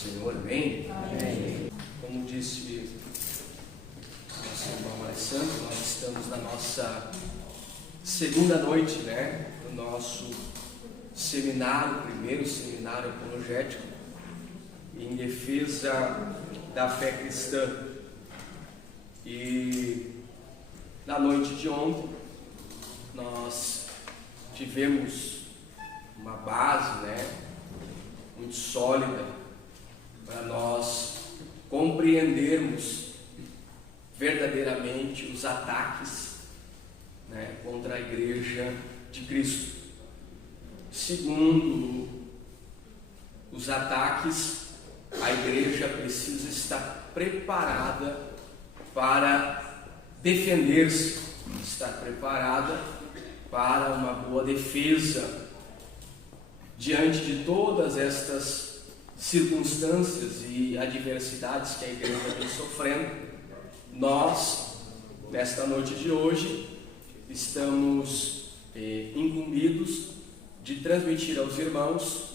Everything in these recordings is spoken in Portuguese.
Senhor, amém? Amém. Como disse nosso irmão Alessandro, nós estamos na nossa segunda noite, do nosso seminário, primeiro seminário apologético em defesa da fé cristã. E na noite de ontem nós tivemos uma base, muito sólida para nós compreendermos verdadeiramente os ataques, contra a Igreja de Cristo. Segundo os ataques, a Igreja precisa estar preparada para defender-se, estar preparada para uma boa defesa diante de todas estas circunstâncias e adversidades que a Igreja vem sofrendo. Nós, nesta noite de hoje, estamos incumbidos de transmitir aos irmãos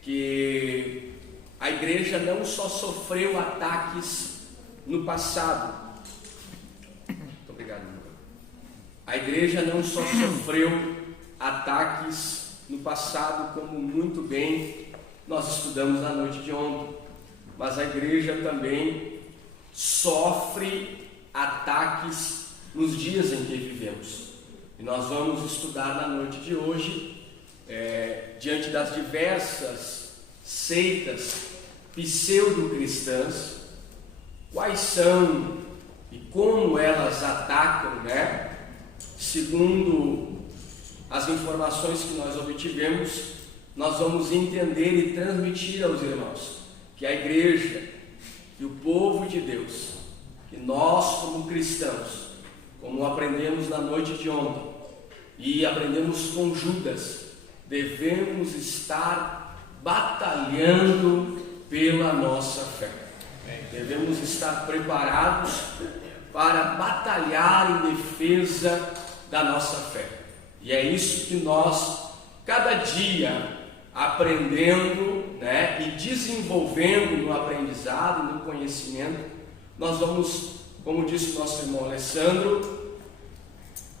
que a Igreja não só sofreu ataques no passado. Muito obrigado, meu irmão. A Igreja não só sofreu ataques no passado, como muito bem nós estudamos na noite de ontem, mas a Igreja também sofre ataques nos dias em que vivemos. E nós vamos estudar na noite de hoje, diante das diversas seitas pseudo-cristãs, quais são e como elas atacam, segundo as informações que nós obtivemos. Nós vamos entender e transmitir aos irmãos que a Igreja, que o povo de Deus, que nós como cristãos, como aprendemos na noite de ontem e aprendemos com Judas, devemos estar batalhando pela nossa fé. Devemos estar preparados para batalhar em defesa da nossa fé. E é isso que nós, cada dia, aprendendo, e desenvolvendo no aprendizado e no conhecimento, nós vamos, como disse o nosso irmão Alessandro,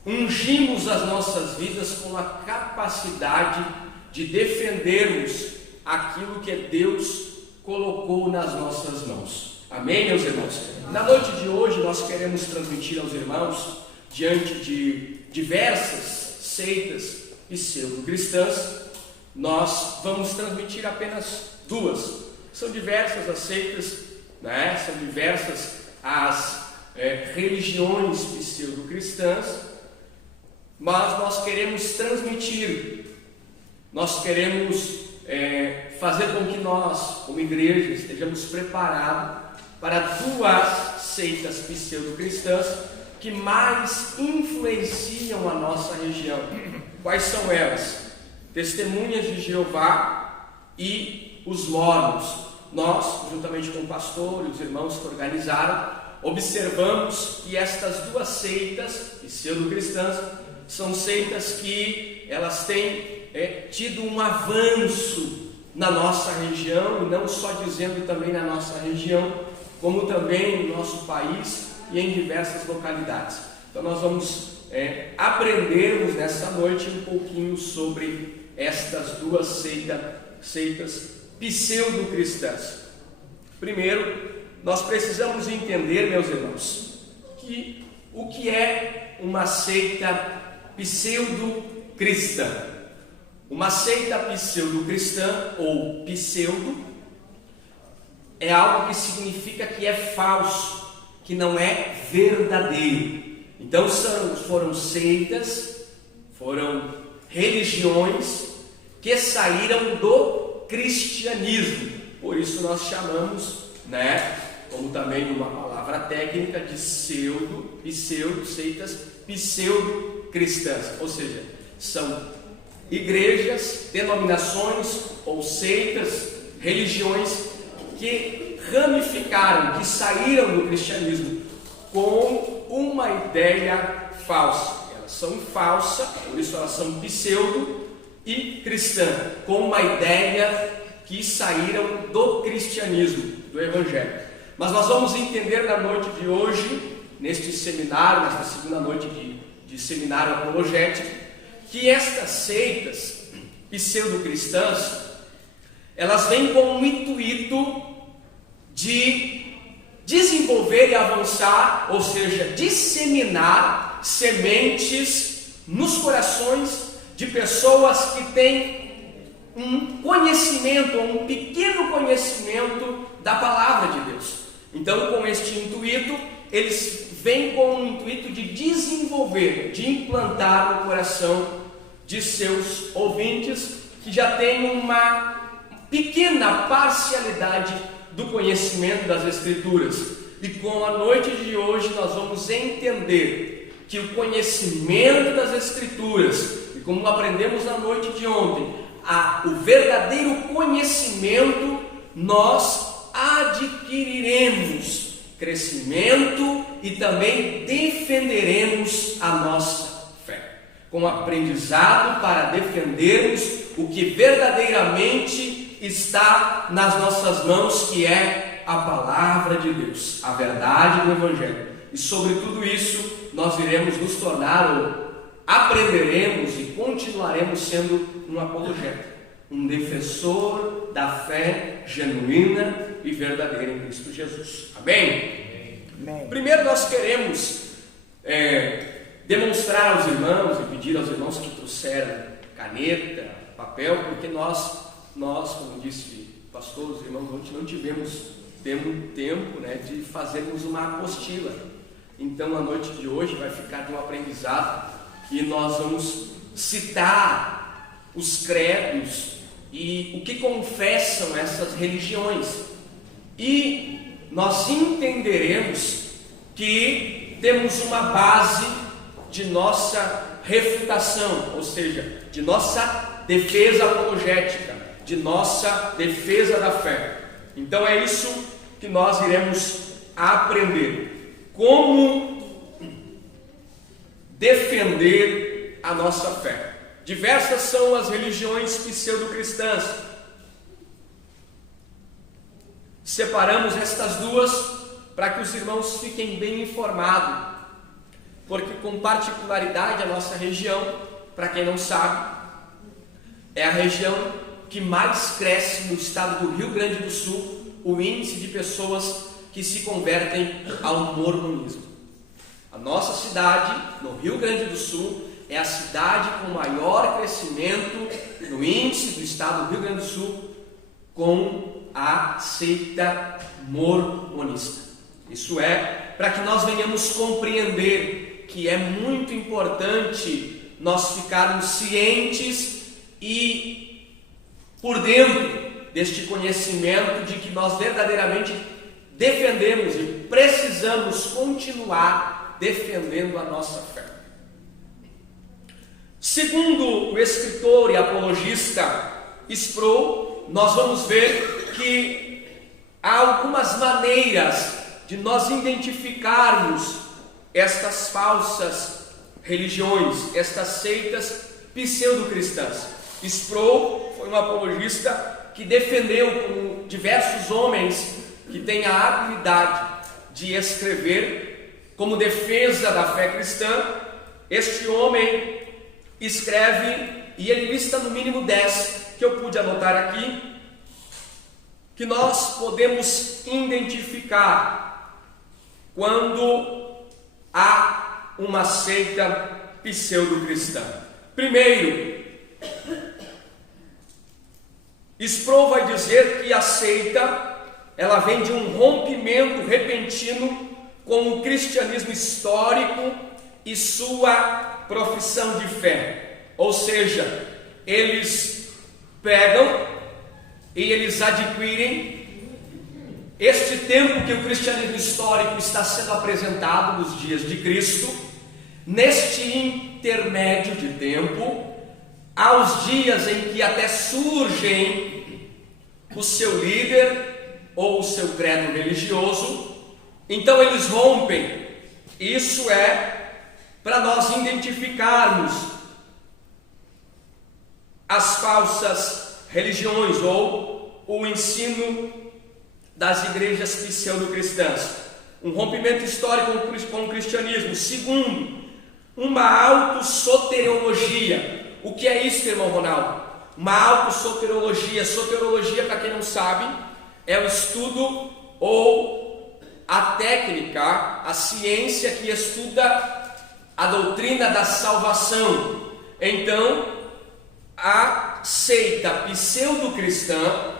ungimos as nossas vidas com a capacidade de defendermos aquilo que Deus colocou nas nossas mãos. Amém, meus irmãos? Na noite de hoje nós queremos transmitir aos irmãos, diante de diversas seitas pseudo-cristãs, nós vamos transmitir apenas duas. São diversas as seitas, são diversas as religiões pseudo-cristãs, mas nós queremos transmitir, nós queremos fazer com que nós, como igreja, estejamos preparados para duas seitas pseudo-cristãs que mais influenciam a nossa região. Quais são elas? Testemunhas de Jeová e os Mórmons. Nós, juntamente com o pastor e os irmãos que organizaram, observamos que estas duas seitas pseudo-cristãs são seitas que elas têm tido um avanço na nossa região, e não só dizendo também na nossa região, como também no nosso país e em diversas localidades. Então nós vamos aprendermos nessa noite um pouquinho sobre estas duas seitas pseudo-cristãs. Primeiro, nós precisamos entender, meus irmãos, que o que é uma seita pseudo-cristã. Uma seita pseudo-cristã, ou pseudo, é algo que significa que é falso, que não é verdadeiro. Então foram seitas, foram religiões que saíram do cristianismo. Por isso nós chamamos, como também uma palavra técnica, de seitas pseudo-cristãs. Ou seja, são igrejas, denominações ou seitas, religiões que ramificaram, que saíram do cristianismo com uma ideia falsa. Elas são falsas, por isso elas são pseudo e cristã, com uma ideia que saíram do cristianismo, do evangelho. Mas nós vamos entender na noite de hoje, neste seminário, nesta segunda noite de seminário apologético, que estas seitas pseudo-cristãs, elas vêm com o intuito de desenvolver e avançar, ou seja, disseminar sementes nos corações de pessoas que têm um conhecimento, ou um pequeno conhecimento da palavra de Deus. Então, com este intuito, eles vêm com o intuito de desenvolver, de implantar no coração de seus ouvintes, que já têm uma pequena parcialidade do conhecimento das Escrituras. E com a noite de hoje nós vamos entender que o conhecimento das Escrituras, e como aprendemos na noite de ontem, o verdadeiro conhecimento, nós adquiriremos crescimento e também defenderemos a nossa fé, com aprendizado para defendermos o que verdadeiramente está nas nossas mãos, que é a palavra de Deus, a verdade do Evangelho. E sobre tudo isso nós iremos nos tornar, ou aprenderemos e continuaremos sendo um apologeta, um defensor da fé genuína e verdadeira em Cristo Jesus. Amém? Amém. Primeiro nós queremos demonstrar aos irmãos e pedir aos irmãos que trouxeram caneta, papel, porque nós, como disse o pastor, os irmãos, ontem não tivemos tempo, de fazermos uma apostila. Então a noite de hoje vai ficar de um aprendizado e nós vamos citar os credos e o que confessam essas religiões. E nós entenderemos que temos uma base de nossa refutação, ou seja, de nossa defesa apologética, de nossa defesa da fé. Então é isso que nós iremos aprender. Como defender a nossa fé. Diversas são as religiões pseudo-cristãs. Separamos estas duas para que os irmãos fiquem bem informados, porque com particularidade a nossa região, para quem não sabe, é a região que mais cresce no estado do Rio Grande do Sul o índice de pessoas que se convertem ao mormonismo. A nossa cidade, no Rio Grande do Sul, é a cidade com maior crescimento no índice do estado do Rio Grande do Sul com a seita mormonista. Isso é para que nós venhamos compreender que é muito importante nós ficarmos cientes e por dentro deste conhecimento de que nós verdadeiramente defendemos e precisamos continuar defendendo a nossa fé. Segundo o escritor e apologista Sproul, nós vamos ver que há algumas maneiras de nós identificarmos estas falsas religiões, estas seitas pseudo-cristãs. Sproul foi um apologista que defendeu com diversos homens que têm a habilidade de escrever como defesa da fé cristã. Este homem escreve, e ele lista no mínimo 10, que eu pude anotar aqui, que nós podemos identificar quando há uma seita pseudo-cristã. Primeiro, Sproul vai dizer que a seita, ela vem de um rompimento repentino com o cristianismo histórico e sua profissão de fé. Ou seja, eles pegam e eles adquirem este tempo que o cristianismo histórico está sendo apresentado nos dias de Cristo. Neste intermédio de tempo, há os dias em que até surgem o seu líder ou o seu credo religioso. Então eles rompem. Isso é para nós identificarmos as falsas religiões ou o ensino das igrejas pseudo-cristãs. Um rompimento histórico com o cristianismo. Segundo, uma autossoteriologia. O que é isso, irmão Ronaldo? Uma autossoteriologia. Soteriologia, para quem não sabe, é o estudo ou a técnica, a ciência que estuda a doutrina da salvação. Então, a seita pseudo-cristã,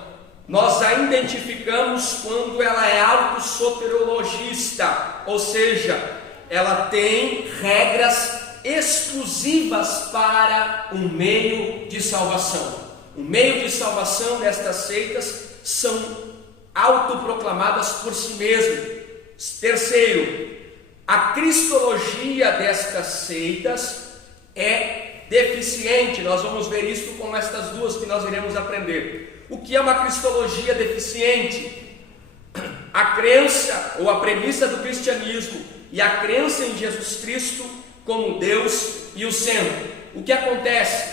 nós a identificamos quando ela é autossoteriologista, ou seja, ela tem regras exclusivas para um meio de salvação. O meio de salvação destas seitas são autoproclamadas por si mesmo. Terceiro, a cristologia destas seitas é deficiente. Nós vamos ver isso com estas duas que nós iremos aprender. O que é uma cristologia deficiente? A crença ou a premissa do cristianismo e a crença em Jesus Cristo como Deus e o centro. O que acontece?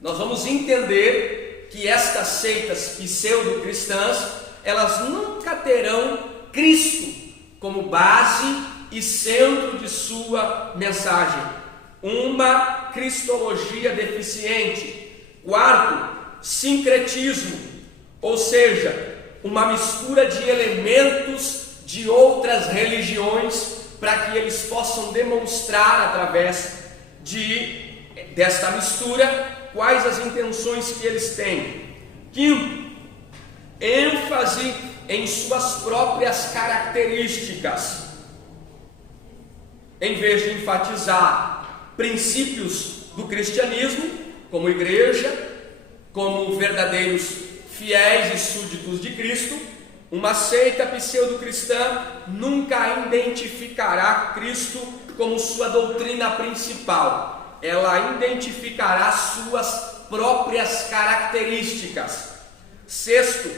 Nós vamos entender que estas seitas pseudo-cristãs, elas nunca terão Cristo como base e centro de sua mensagem. Uma cristologia deficiente. Quarto, sincretismo, ou seja, uma mistura de elementos de outras religiões para que eles possam demonstrar através desta mistura quais as intenções que eles têm. Quinto, ênfase em suas próprias características, em vez de enfatizar princípios do cristianismo, como igreja, como verdadeiros fiéis e súditos de Cristo. Uma seita pseudo-cristã nunca identificará Cristo como sua doutrina principal. Ela identificará suas próprias características. Sexto,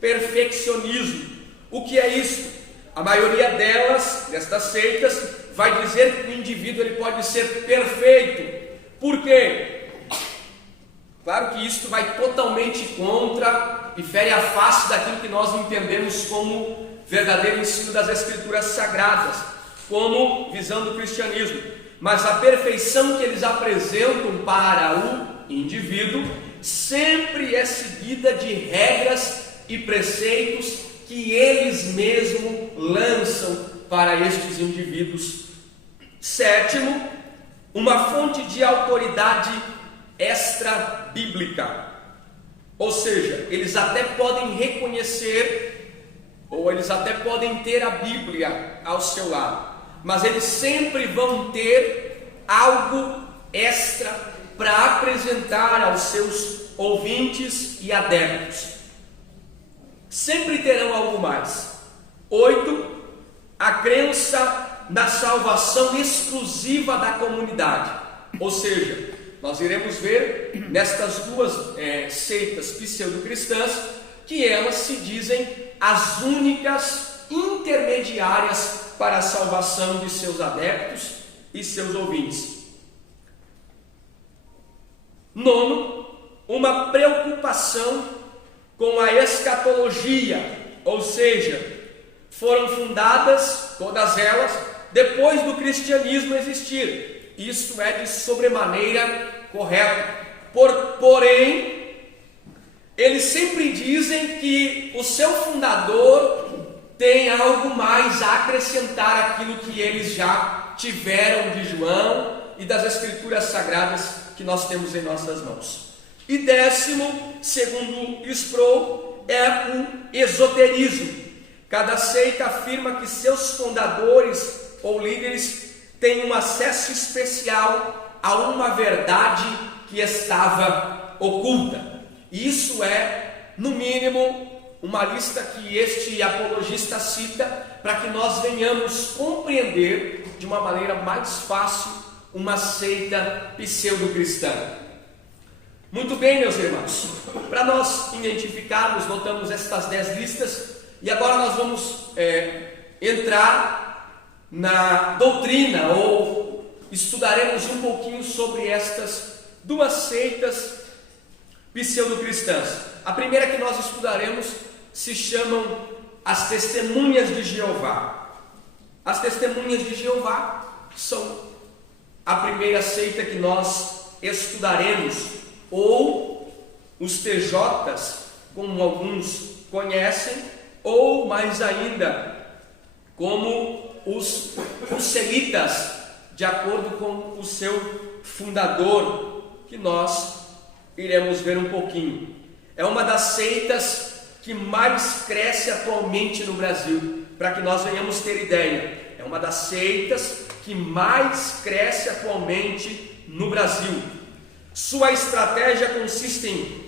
perfeccionismo. O que é isso? A maioria destas seitas, vai dizer que o indivíduo ele pode ser perfeito. Por quê? Claro que isto vai totalmente contra e fere a face daquilo que nós entendemos como verdadeiro ensino das Escrituras Sagradas, como visando o cristianismo. Mas a perfeição que eles apresentam para o indivíduo sempre é seguida de regras e preceitos que eles mesmos lançam para estes indivíduos. Sétimo, uma fonte de autoridade extra-bíblica, ou seja, eles até podem reconhecer, ou eles até podem ter a Bíblia ao seu lado, mas eles sempre vão ter algo extra para apresentar aos seus ouvintes e adeptos. Sempre terão algo mais. 8, a crença na salvação exclusiva da comunidade, ou seja, nós iremos ver nestas duas seitas pseudo-cristãs que elas se dizem as únicas intermediárias para a salvação de seus adeptos e seus ouvintes. Nono, uma preocupação com a escatologia, ou seja, foram fundadas todas elas depois do cristianismo existir. Isso é de sobremaneira correto. Porém, eles sempre dizem que o seu fundador tem algo mais a acrescentar àquilo que eles já tiveram de João e das Escrituras Sagradas que nós temos em nossas mãos. E décimo, segundo Sproul, é o esoterismo. Cada seita afirma que seus fundadores ou líderes têm um acesso especial a uma verdade que estava oculta. Isso é, no mínimo, uma lista que este apologista cita para que nós venhamos compreender de uma maneira mais fácil uma seita pseudo-cristã. Muito bem, meus irmãos, para nós identificarmos, notamos estas 10 listas e agora nós vamos entrar na doutrina, ou estudaremos um pouquinho sobre estas duas seitas pseudo-cristãs. A primeira que nós estudaremos se chamam as Testemunhas de Jeová. As Testemunhas de Jeová são a primeira seita que nós estudaremos, ou os TJs, como alguns conhecem, ou mais ainda, como os Russelitas, de acordo com o seu fundador, que nós iremos ver um pouquinho. É uma das seitas que mais cresce atualmente no Brasil, para que nós venhamos ter ideia. É uma das seitas que mais cresce atualmente no Brasil. Sua estratégia consiste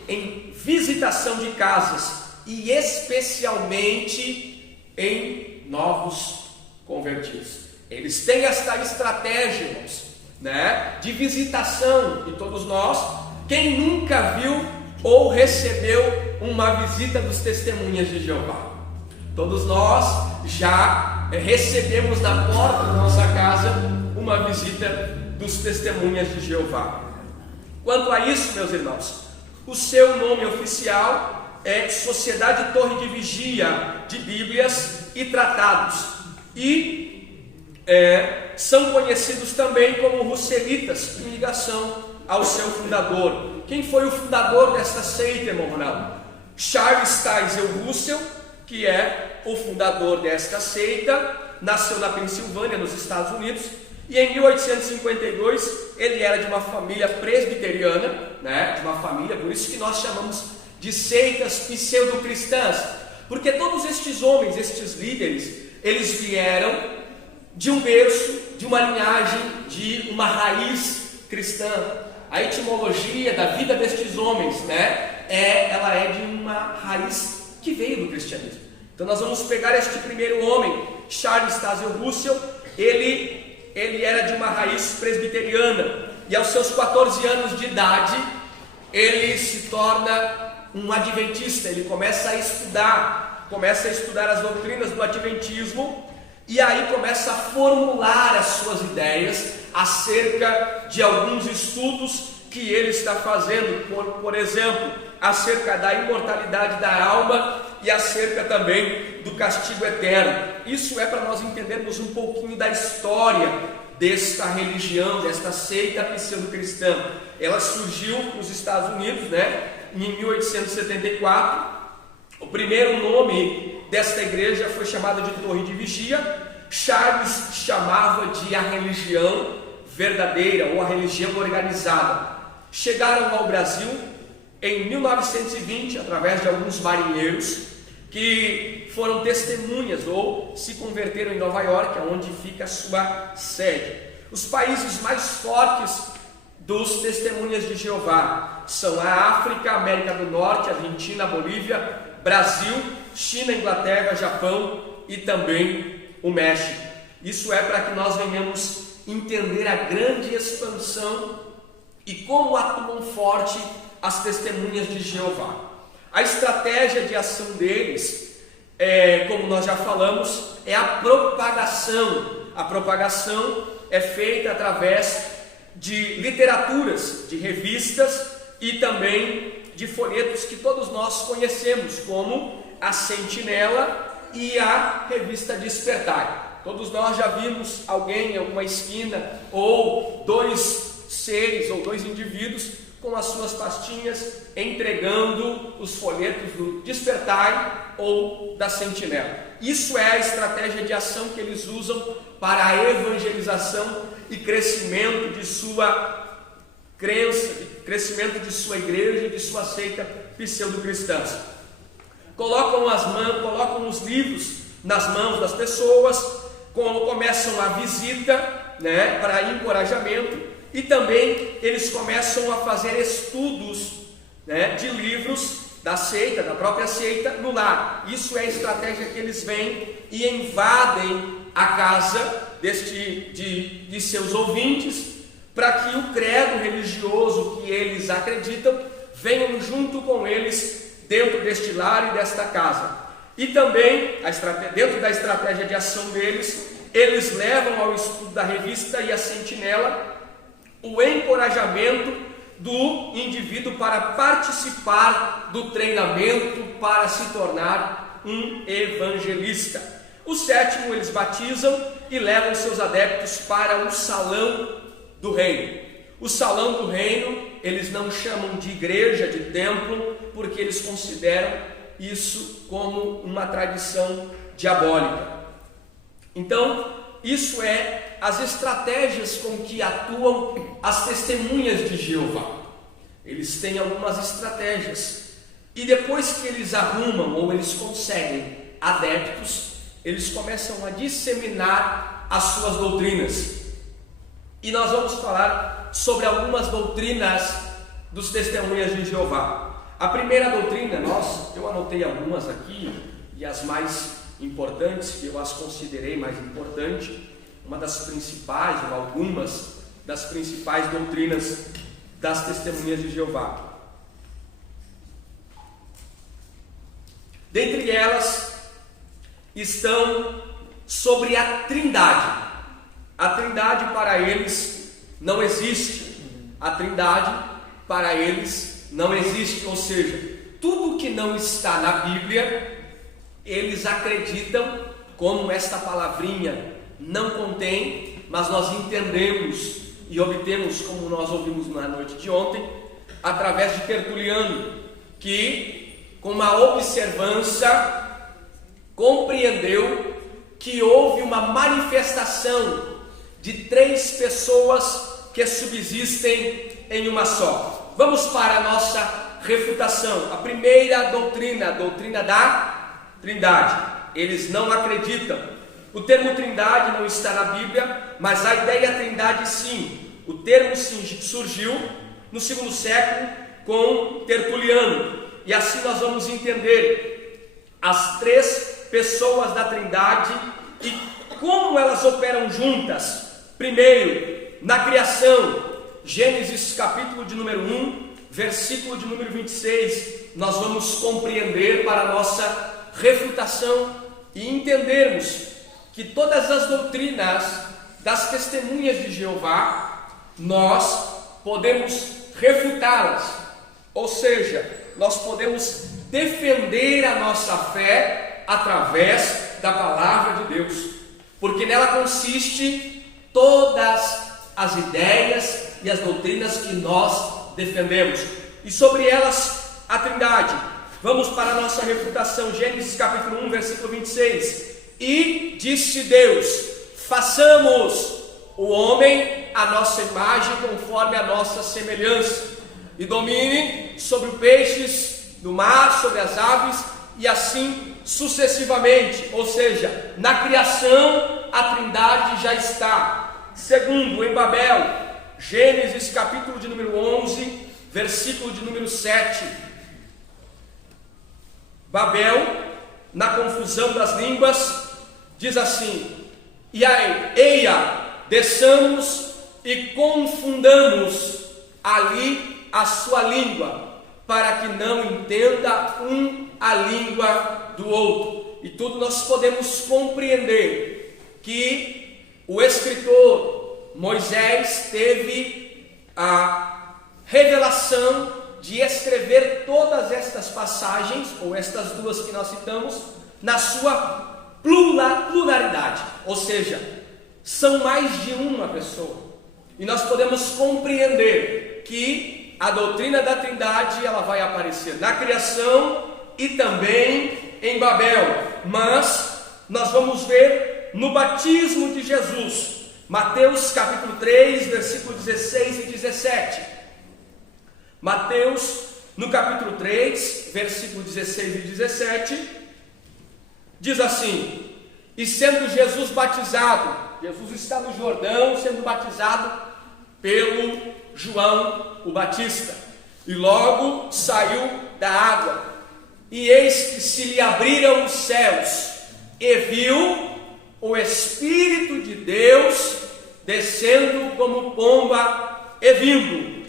em visitação de casas e especialmente em novos convertidos. Eles têm esta estratégia, irmãos, de visitação, e todos nós, quem nunca viu ou recebeu uma visita dos Testemunhas de Jeová? Todos nós já recebemos na porta da nossa casa uma visita dos Testemunhas de Jeová. Quanto a isso, meus irmãos, o seu nome oficial é Sociedade Torre de Vigia de Bíblias e Tratados, e são conhecidos também como Russelitas, em ligação ao seu fundador. Quem foi o fundador desta seita, irmão Ronaldo? Charles Taze Russell, que é o fundador desta seita, nasceu na Pensilvânia, nos Estados Unidos, e em 1852 ele era de uma família presbiteriana, de uma família, por isso que nós chamamos de seitas pseudo-cristãs, porque todos estes homens, estes líderes, eles vieram de um berço, de uma linhagem, de uma raiz cristã. A etimologia da vida destes homens, ela é de uma raiz que veio do cristianismo. Então nós vamos pegar este primeiro homem, Charles Taze Russell. Ele era de uma raiz presbiteriana, e aos seus 14 anos de idade, ele se torna um adventista. Ele começa a estudar as doutrinas do adventismo, e aí começa a formular as suas ideias acerca de alguns estudos que ele está fazendo, por exemplo, acerca da imortalidade da alma e acerca também do castigo eterno. Isso é para nós entendermos um pouquinho da história desta religião, desta seita pseudo-cristã. Ela surgiu nos Estados Unidos, em 1874. O primeiro nome desta igreja foi chamado de Torre de Vigia. Charles chamava de a religião verdadeira, ou a religião organizada. Chegaram ao Brasil em 1920, através de alguns marinheiros que foram testemunhas ou se converteram em Nova York, onde fica a sua sede. Os países mais fortes dos Testemunhas de Jeová são a África, América do Norte, Argentina, Bolívia, Brasil, China, Inglaterra, Japão e também o México. Isso é para que nós venhamos entender a grande expansão e como atuam forte as Testemunhas de Jeová. A estratégia de ação deles, como nós já falamos, é a propagação. A propagação é feita através de literaturas, de revistas e também de folhetos que todos nós conhecemos, como a Sentinela e a revista Despertar. Todos nós já vimos alguém em alguma esquina, ou dois seres ou dois indivíduos com as suas pastinhas entregando os folhetos do Despertar ou da Sentinela. Isso é a estratégia de ação que eles usam para a evangelização e crescimento de sua crença, crescimento de sua igreja e de sua seita pseudo-cristãs. Colocam os livros nas mãos das pessoas, começam a visita, para encorajamento, e também eles começam a fazer estudos, de livros da seita, da própria seita, no lar. Isso é a estratégia que eles vêm e invadem a casa de seus ouvintes, para que o credo religioso que eles acreditam venham junto com eles dentro deste lar e desta casa. E também, dentro da estratégia de ação deles, eles levam ao estudo da revista e a Sentinela o encorajamento do indivíduo para participar do treinamento para se tornar um evangelista. O sétimo, eles batizam e levam seus adeptos para o salão do reino. O salão do reino, eles não chamam de igreja, de templo, porque eles consideram isso como uma tradição diabólica. Então, isso é as estratégias com que atuam as testemunhas de Jeová. Eles têm algumas estratégias. E depois que eles arrumam ou eles conseguem adeptos, eles começam a disseminar as suas doutrinas. E nós vamos falar sobre algumas doutrinas dos testemunhas de Jeová. A primeira doutrina, eu anotei algumas aqui, e as mais importantes, que eu as considerei mais importantes, uma das principais, ou algumas das principais doutrinas das testemunhas de Jeová. Dentre elas estão sobre a Trindade. A Trindade para eles não existe. A Trindade para eles não existe, ou seja, tudo que não está na Bíblia, eles acreditam, como esta palavrinha não contém, mas nós entendemos e obtemos, como nós ouvimos na noite de ontem, através de Tertuliano, que com uma observância compreendeu que houve uma manifestação de 3 pessoas que subsistem em uma só. Vamos para a nossa refutação. A primeira doutrina, a doutrina da Trindade. Eles não acreditam. O termo Trindade não está na Bíblia, mas a ideia Trindade sim. O termo surgiu no 2º século com Tertuliano. E assim nós vamos entender as 3 pessoas da Trindade e como elas operam juntas. Primeiro, na criação, Gênesis capítulo de número 1, versículo de número 26, nós vamos compreender para a nossa refutação e entendermos que todas as doutrinas das testemunhas de Jeová, nós podemos refutá-las, ou seja, nós podemos defender a nossa fé através da palavra de Deus, porque nela consiste todas as ideias e as doutrinas que nós defendemos, e sobre elas a Trindade. Vamos para a nossa refutação, Gênesis capítulo 1, versículo 26. E disse Deus: façamos o homem à nossa imagem, conforme a nossa semelhança, e domine sobre os peixes do mar, sobre as aves, e assim sucessivamente. Ou seja, na criação a Trindade já está. Segundo, em Babel, Gênesis capítulo de número 11, versículo de número 7. Babel, na confusão das línguas, diz assim: e aí, eia, desçamos e confundamos ali a sua língua, para que não entenda um a língua do outro. E tudo nós podemos compreender que o escritor Moisés teve a revelação de escrever todas estas passagens, ou estas duas que nós citamos, na sua pluralidade, ou seja, são mais de uma pessoa. E nós podemos compreender que a doutrina da Trindade ela vai aparecer na criação e também em Babel, mas nós vamos ver no batismo de Jesus, Mateus capítulo 3, versículo 16 e 17. Mateus, no capítulo 3, versículo 16 e 17, diz assim: e sendo Jesus batizado, Jesus está no Jordão sendo batizado pelo João o Batista, e logo saiu da água, e eis que se lhe abriram os céus, e viu o Espírito de Deus descendo como pomba e vindo.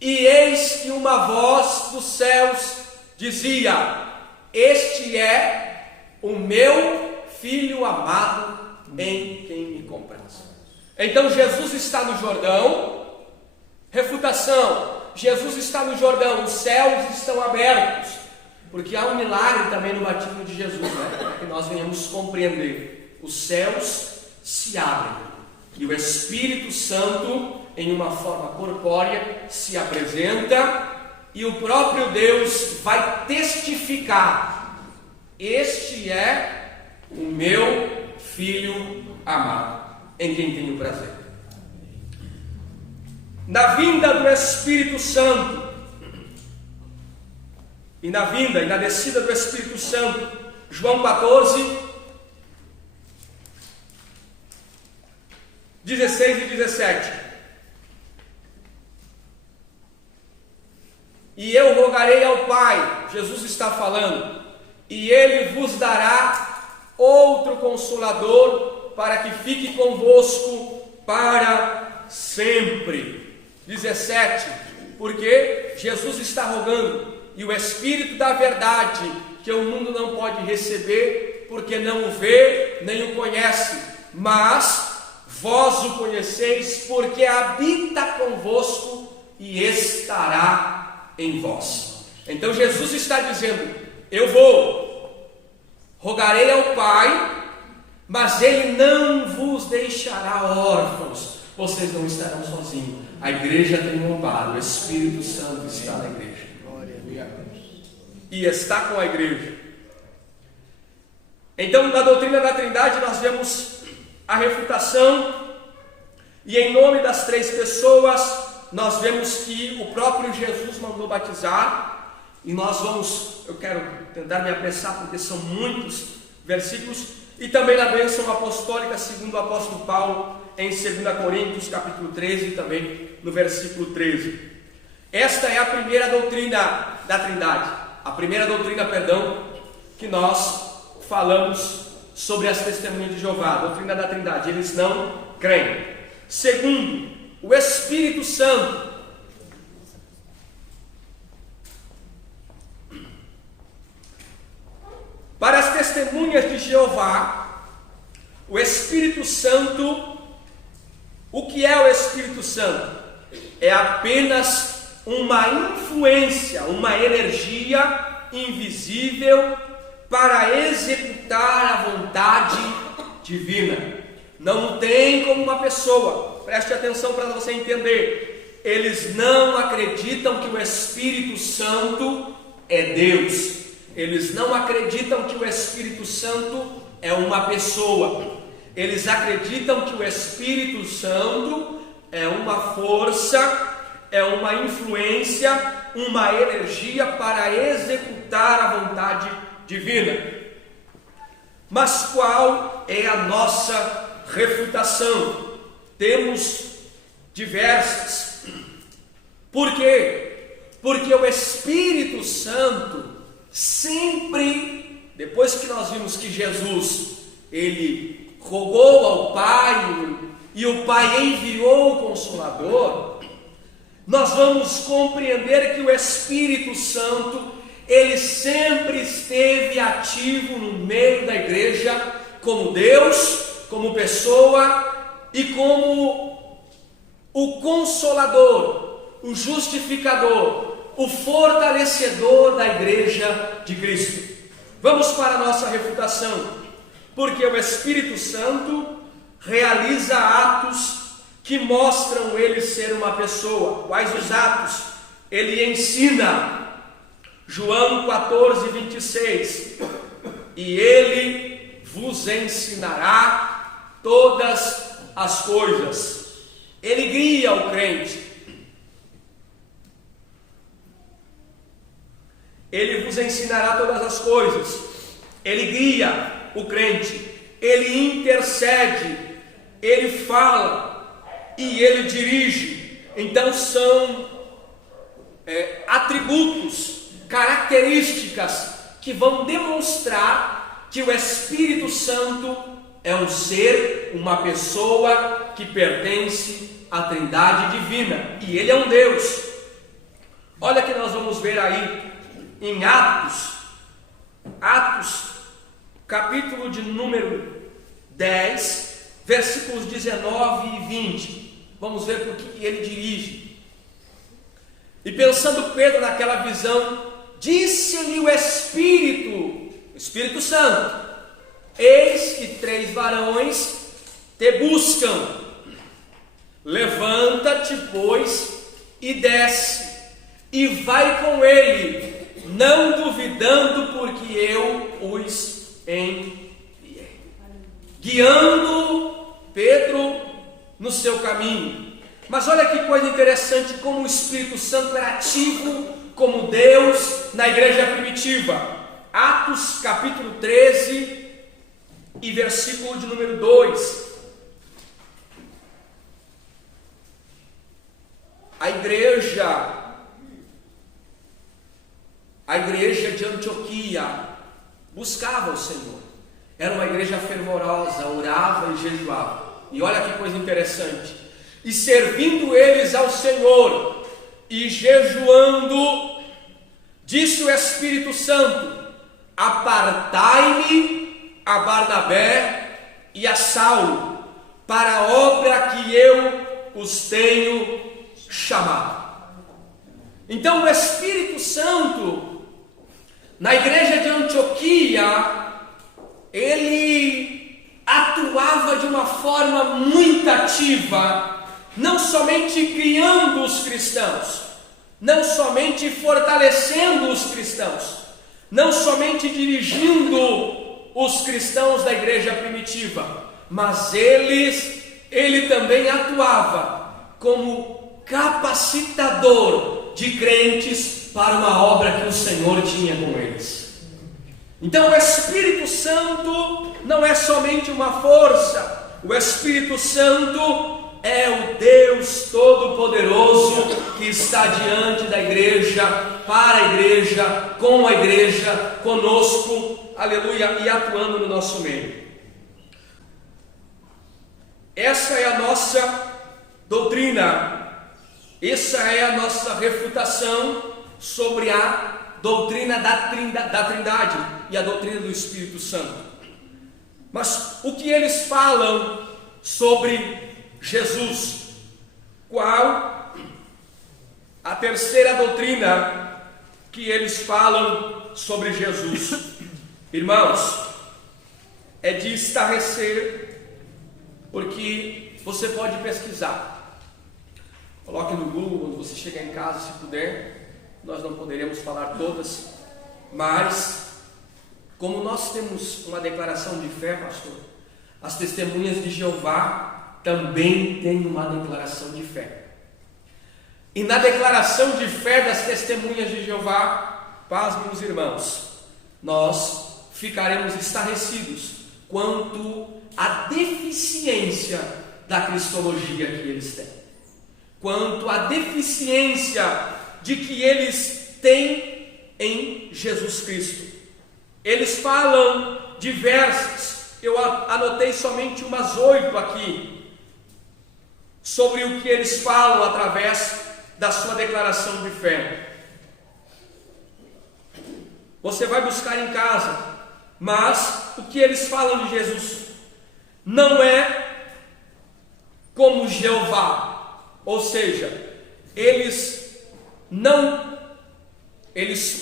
E eis que uma voz dos céus dizia: este é o meu Filho amado, em quem me compraz. Então Jesus está no Jordão, Refutação: Jesus está no Jordão, os céus estão abertos, porque há um milagre também no batismo de Jesus, né? Para que nós venhamos compreender. Os céus se abrem e o Espírito Santo, em uma forma corpórea, se apresenta, e o próprio Deus vai testificar: este é o meu Filho amado, em quem tenho prazer. Na vinda do Espírito Santo, e na vinda e na descida do Espírito Santo, João 14, 16 e 17. E eu rogarei ao Pai, Jesus está falando, e Ele vos dará outro Consolador, para que fique convosco para sempre. 17. Porque Jesus está rogando, e o Espírito da verdade, que o mundo não pode receber, porque não o vê, nem o conhece, mas vós o conheceis, porque habita convosco e estará em vós. Então Jesus está dizendo: eu rogarei ao Pai, mas Ele não vos deixará órfãos, vocês não estarão sozinhos. A igreja tem um amparo, o Espírito Santo está na igreja e está com a igreja. Então, na doutrina da Trindade, nós vemos a refutação, e em nome das três pessoas, nós vemos que o próprio Jesus mandou batizar, e nós eu quero tentar me apressar, porque são muitos versículos, e também na bênção apostólica, segundo o apóstolo Paulo, em 2 Coríntios, capítulo 13, e também no versículo 13. Esta é a primeira doutrina da Trindade, que nós falamos sobre as testemunhas de Jeová, a doutrina da Trindade. Eles não creem. Segundo, o Espírito Santo. Para as testemunhas de Jeová, o Espírito Santo, o que é o Espírito Santo? É apenas uma influência, uma energia invisível para executar a vontade divina. Não tem como uma pessoa, preste atenção para você entender. Eles não acreditam que o Espírito Santo é Deus. Eles não acreditam que o Espírito Santo é uma pessoa. Eles acreditam que o Espírito Santo é uma força, é uma influência, uma energia para executar a vontade divina. Mas qual é a nossa refutação? Temos diversas. Por quê? Porque o Espírito Santo sempre, depois que nós vimos que Jesus, ele rogou ao Pai e o Pai enviou o Consolador, nós vamos compreender que o Espírito Santo, ele sempre esteve ativo no meio da igreja, como Deus, como pessoa e como o Consolador, o justificador, o fortalecedor da igreja de Cristo. Vamos para a nossa refutação. Porque o Espírito Santo realiza atos que mostram ele ser uma pessoa. Quais os atos? Ele ensina. João 14, 26. E ele vos ensinará todas as coisas. Ele guia o crente. Ele vos ensinará todas as coisas. Ele guia o crente, ele intercede, ele fala e ele dirige. Então são atributos, características que vão demonstrar que o Espírito Santo é um ser, uma pessoa que pertence à Trindade divina, e ele é um Deus. Olha que nós vamos ver aí em Atos capítulo de número 10, versículos 19 e 20. Vamos ver por que ele dirige. E pensando Pedro naquela visão, disse-lhe o Espírito Santo: eis que 3 varões te buscam. Levanta-te, pois, e desce, e vai com ele, não duvidando, porque eu os enviei. Guiando Pedro no seu caminho. Mas olha que coisa interessante, como o Espírito Santo era ativo como Deus na igreja primitiva. Atos capítulo 13 e versículo de número 2. A igreja de Antioquia buscava o Senhor. Era uma igreja fervorosa, orava e jejuava. E olha que coisa interessante. E servindo eles ao Senhor e jejuando, disse o Espírito Santo: apartai-me a Barnabé e a Saulo para a obra que eu os tenho chamado. Então o Espírito Santo, na igreja de Antioquia, ele atuava de uma forma muito ativa, não somente criando os cristãos, não somente fortalecendo os cristãos, não somente dirigindo os cristãos da igreja primitiva, mas ele também atuava como capacitador de crentes para uma obra que o Senhor tinha com eles. Então o Espírito Santo não é somente uma força, o Espírito Santo é o Deus Todo-Poderoso que está diante da igreja, para a igreja, com a igreja, conosco, aleluia, e atuando no nosso meio. Essa é a nossa doutrina, essa é a nossa refutação sobre a doutrina da Trindade e a doutrina do Espírito Santo. Mas o que eles falam sobre Jesus? Qual a terceira doutrina que eles falam sobre Jesus? Irmãos, é de estarrecer, porque você pode pesquisar. Coloque no Google quando você chegar em casa, se puder. Nós não poderemos falar todas, mas como nós temos uma declaração de fé, pastor, as testemunhas de Jeová também têm uma declaração de fé. E na declaração de fé das testemunhas de Jeová, paz, meus irmãos, nós ficaremos estarrecidos quanto à deficiência da cristologia que eles têm, quanto à deficiência de que eles têm em Jesus Cristo. Eles falam diversas, eu anotei somente umas 8 aqui, sobre o que eles falam através da sua declaração de fé. Você vai buscar em casa, mas o que eles falam de Jesus não é como Jeová, ou seja, eles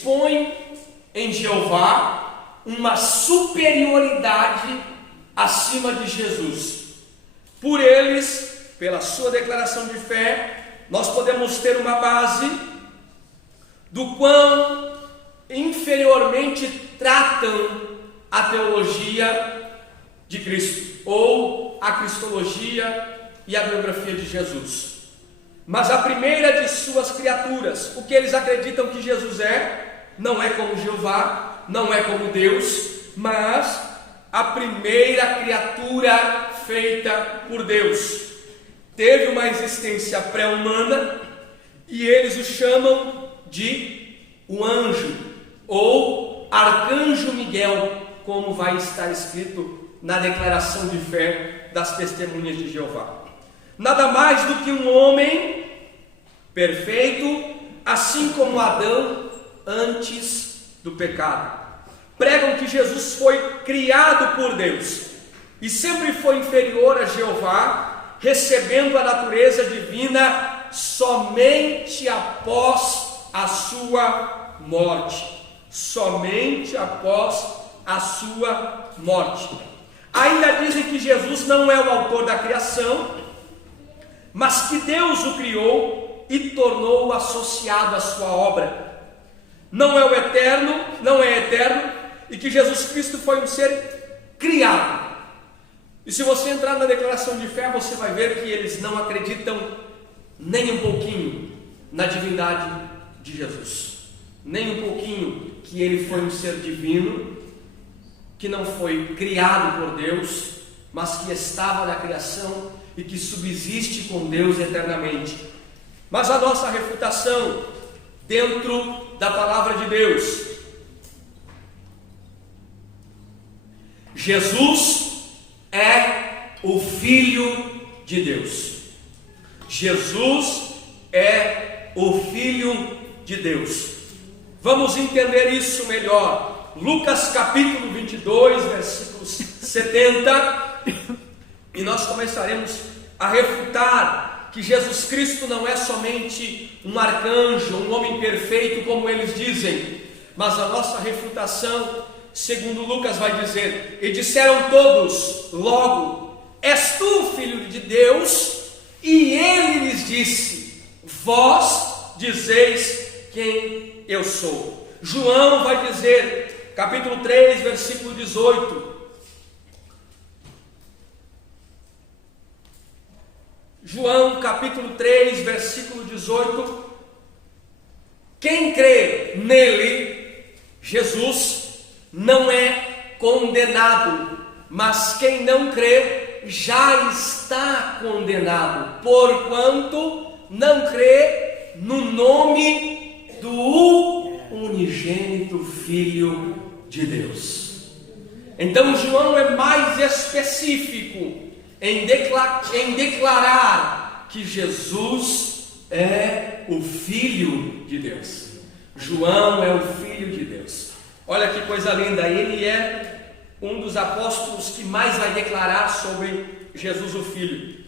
põem em Jeová uma superioridade acima de Jesus. Por eles, pela sua declaração de fé, nós podemos ter uma base do quão inferiormente tratam a teologia de Cristo, ou a cristologia e a biografia de Jesus. Mas a primeira de suas criaturas, o que eles acreditam que Jesus é, não é como Jeová, não é como Deus, mas a primeira criatura feita por Deus. Teve uma existência pré-humana e eles o chamam de o anjo ou arcanjo Miguel, como vai estar escrito na declaração de fé das testemunhas de Jeová. Nada mais do que um homem perfeito, assim como Adão antes do pecado. Pregam que Jesus foi criado por Deus e sempre foi inferior a Jeová, recebendo a natureza divina somente após a sua morte. Somente após a sua morte. Ainda dizem que Jesus não é o autor da criação, mas que Deus o criou e tornou-o associado à sua obra. Não é o eterno, não é eterno, e que Jesus Cristo foi um ser criado. E se você entrar na declaração de fé, você vai ver que eles não acreditam nem um pouquinho na divindade de Jesus, nem um pouquinho que ele foi um ser divino, que não foi criado por Deus, mas que estava na criação e que subsiste com Deus eternamente. Mas a nossa refutação dentro da palavra de Deus: Jesus é o Filho de Deus. Jesus é o Filho de Deus. Vamos entender isso melhor. Lucas capítulo 22, versículos 70, e nós começaremos a refutar que Jesus Cristo não é somente um arcanjo, um homem perfeito, como eles dizem, mas a nossa refutação, segundo Lucas, vai dizer: e disseram todos logo: és tu filho de Deus? E ele lhes disse: vós dizeis quem eu sou. João vai dizer, capítulo 3, versículo 18. João capítulo 3, versículo 18. Quem crê nele, Jesus, não é condenado, mas quem não crê já está condenado, porquanto não crê no nome do unigênito Filho de Deus. Então João é mais específico em declarar que Jesus é o Filho de Deus. João é o Filho de Deus. Olha que coisa linda, ele é um dos apóstolos que mais vai declarar sobre Jesus o Filho.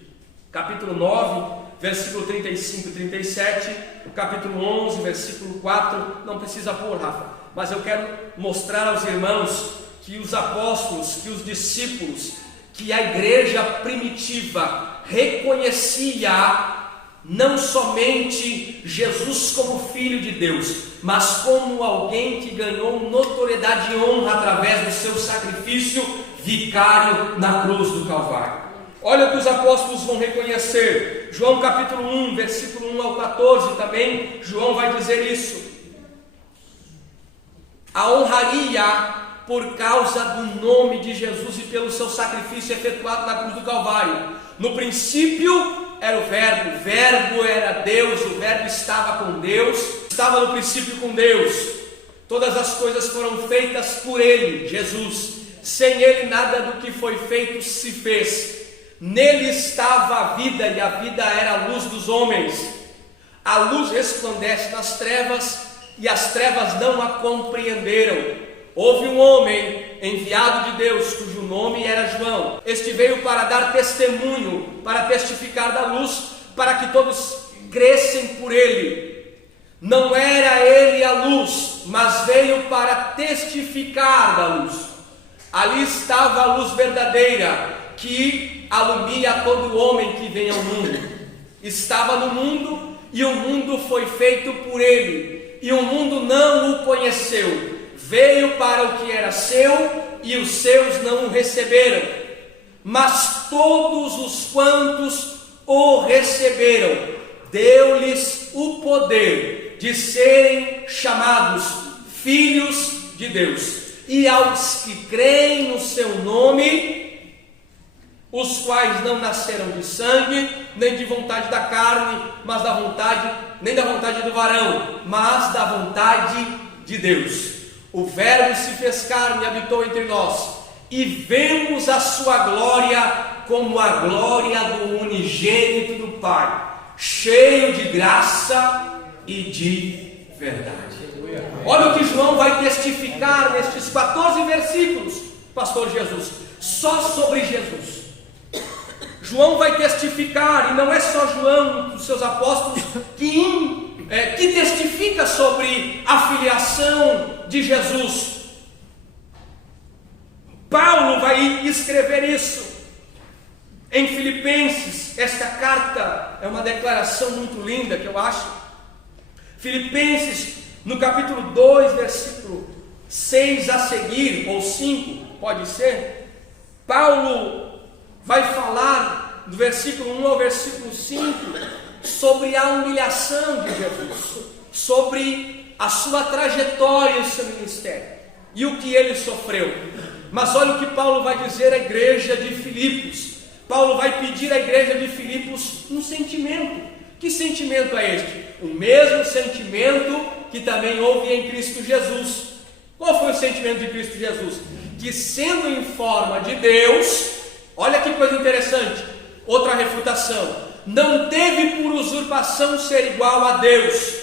Capítulo 9, versículo 35 e 37, capítulo 11, versículo 4, não precisa pôr, Rafa, mas eu quero mostrar aos irmãos que os apóstolos, que os discípulos, que a igreja primitiva reconhecia não somente Jesus como Filho de Deus, mas como alguém que ganhou notoriedade e honra através do seu sacrifício vicário na cruz do Calvário. Olha o que os apóstolos vão reconhecer. João capítulo 1, versículo 1 ao 14 também, João vai dizer isso. A honraria por causa do nome de Jesus e pelo seu sacrifício efetuado na cruz do Calvário. No princípio era o Verbo era Deus, o Verbo estava com Deus, estava no princípio com Deus. Todas as coisas foram feitas por Ele, Jesus. Sem Ele nada do que foi feito se fez. Nele estava a vida, e a vida era a luz dos homens. A luz resplandece nas trevas, e as trevas não a compreenderam. Houve um homem enviado de Deus, cujo nome era João. Este veio para dar testemunho, para testificar da luz, para que todos crescem por ele. Não era ele a luz, mas veio para testificar da luz. Ali estava a luz verdadeira, que alumia a todo homem que vem ao mundo. Estava no mundo, e o mundo foi feito por ele, e o mundo não o conheceu. Veio para o que era seu, e os seus não o receberam. Mas todos os quantos o receberam, deu-lhes o poder de serem chamados filhos de Deus. E aos que creem no seu nome, os quais não nasceram de sangue, nem de vontade da carne, mas da vontade, nem da vontade do varão, mas da vontade de Deus. O Verbo se fez carne e habitou entre nós, e vemos a sua glória como a glória do unigênito do Pai, cheio de graça e de verdade. Olha o que João vai testificar nestes 14 versículos, pastor Jesus, só sobre Jesus. João vai testificar, e não é só João, os seus apóstolos, que testifica sobre a filiação de Jesus. Paulo vai escrever isso em Filipenses. Esta carta é uma declaração muito linda, que eu acho. Filipenses, no capítulo 2, versículo 6 a seguir, ou 5, pode ser, Paulo vai falar do versículo 1 ao versículo 5 sobre a humilhação de Jesus, sobre a sua trajetória e o seu ministério e o que ele sofreu. Mas olha o que Paulo vai dizer à igreja de Filipos. Paulo vai pedir à igreja de Filipos um sentimento. Que sentimento é este? O mesmo sentimento que também houve em Cristo Jesus. Qual foi o sentimento de Cristo Jesus? Que sendo em forma de Deus, olha que coisa interessante, outra refutação, não teve por usurpação ser igual a Deus,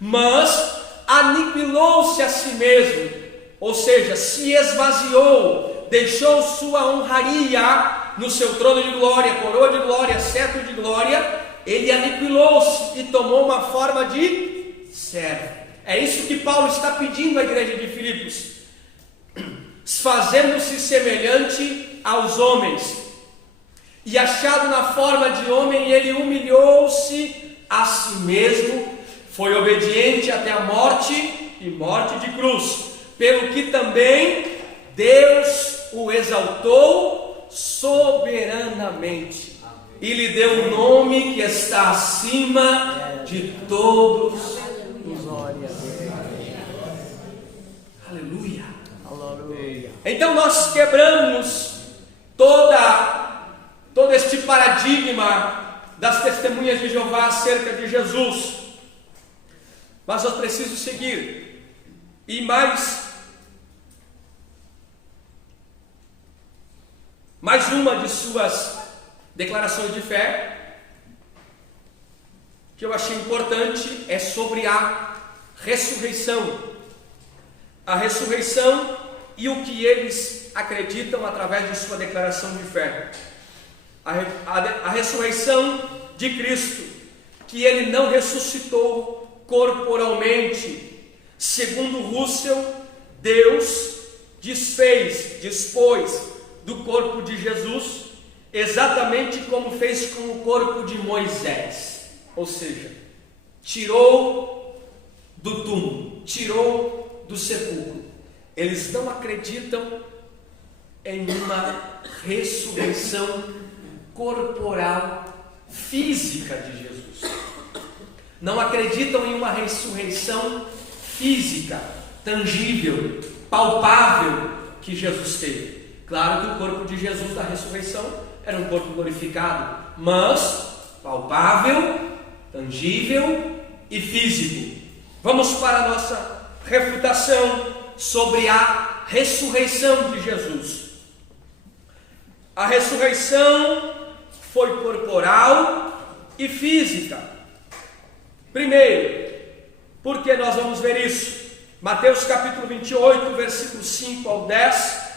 mas aniquilou-se a si mesmo, ou seja, se esvaziou, deixou sua honraria no seu trono de glória, coroa de glória, cetro de glória, ele aniquilou-se e tomou uma forma de servo. É isso que Paulo está pedindo à igreja de Filipos, fazendo-se semelhante aos homens, e achado na forma de homem, ele humilhou-se a si mesmo, foi obediente até a morte e morte de cruz, pelo que também Deus o exaltou soberanamente e lhe deu um nome que está acima de todos. Aleluia. Então nós quebramos todo este paradigma das testemunhas de Jeová acerca de Jesus, mas eu preciso seguir, e mais uma de suas declarações de fé que eu achei importante é sobre a ressurreição e o que eles acreditam através de sua declaração de fé. A ressurreição de Cristo, que ele não ressuscitou corporalmente. Segundo Russell, Deus dispôs do corpo de Jesus exatamente como fez com o corpo de Moisés, ou seja, tirou do túmulo, tirou do sepulcro. Eles não acreditam em uma ressurreição corporal física de Jesus. Não acreditam em uma ressurreição física, tangível, palpável que Jesus teve. Claro que o corpo de Jesus da ressurreição era um corpo glorificado, mas palpável, tangível e físico. Vamos para a nossa refutação sobre a ressurreição de Jesus. A ressurreição foi corporal e física. Primeiro, porque nós vamos ver isso? Mateus capítulo 28, versículos 5 ao 10.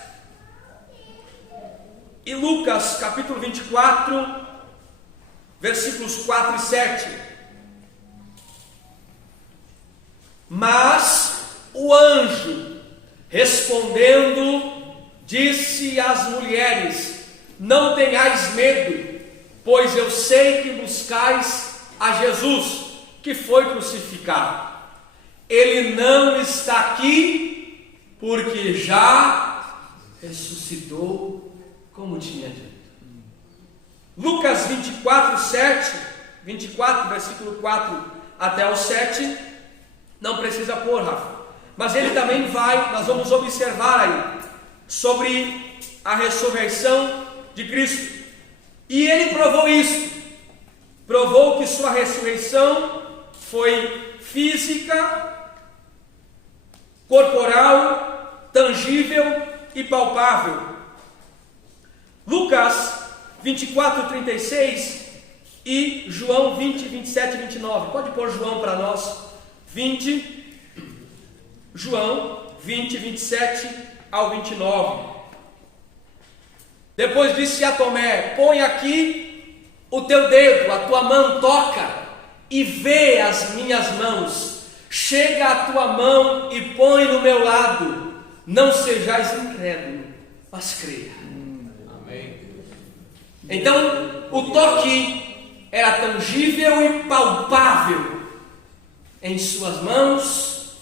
E Lucas capítulo 24, versículos 4 e 7. Mas o anjo, respondendo, disse às mulheres: não tenhais medo, pois eu sei que buscais a Jesus, que foi crucificado. Ele não está aqui, porque já ressuscitou, como tinha dito. Lucas 24, versículo 4 até o 7, não precisa pôr, Rafa, mas ele também nós vamos observar aí, sobre a ressurreição de Cristo. E ele provou isso, provou que sua ressurreição foi física, corporal, tangível e palpável. Lucas 24, 36 e João 20, 27 e 29. Pode pôr João para nós. João 20, 27 ao 29. Depois disse a Tomé: põe aqui o teu dedo, a tua mão toca e vê as minhas mãos, chega a tua mão e põe no meu lado, não sejais incrédulo, mas creia. Amém. Então, o toque era tangível e palpável em suas mãos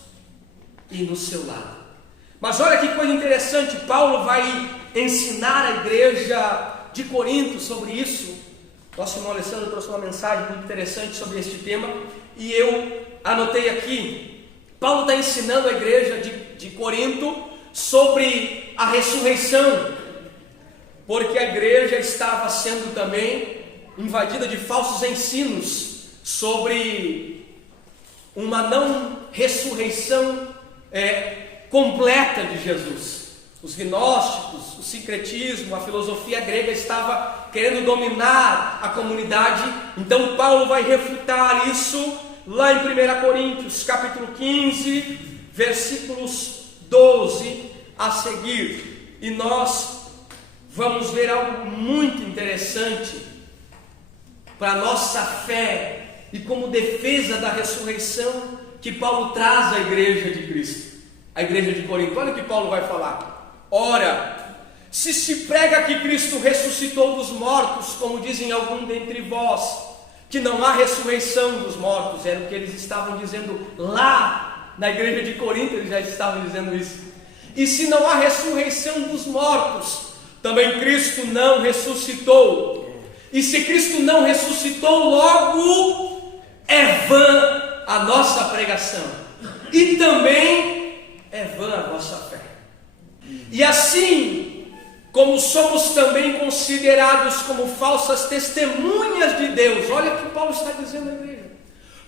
e no seu lado. Mas olha que coisa interessante, Paulo vai ensinar a igreja de Corinto sobre isso. Nosso irmão Alessandro trouxe uma mensagem muito interessante sobre este tema e eu anotei aqui. Paulo está ensinando a igreja de Corinto sobre a ressurreição, porque a igreja estava sendo também invadida de falsos ensinos sobre uma não ressurreição completa de Jesus. Os gnósticos, o sincretismo, a filosofia grega estava querendo dominar a comunidade. Então Paulo vai refutar isso lá em 1 Coríntios capítulo 15, versículos 12 a seguir. E nós vamos ver algo muito interessante para a nossa fé e como defesa da ressurreição que Paulo traz à igreja de Cristo, a igreja de Corinto. Olha o que Paulo vai falar. Ora, se prega que Cristo ressuscitou dos mortos, como dizem alguns dentre vós, que não há ressurreição dos mortos, era o que eles estavam dizendo lá na igreja de Corinto, eles já estavam dizendo isso. E se não há ressurreição dos mortos, também Cristo não ressuscitou. E se Cristo não ressuscitou, logo é vã a nossa pregação, e também é vã a vossa fé. E assim como somos também considerados como falsas testemunhas de Deus, olha o que Paulo está dizendo à igreja,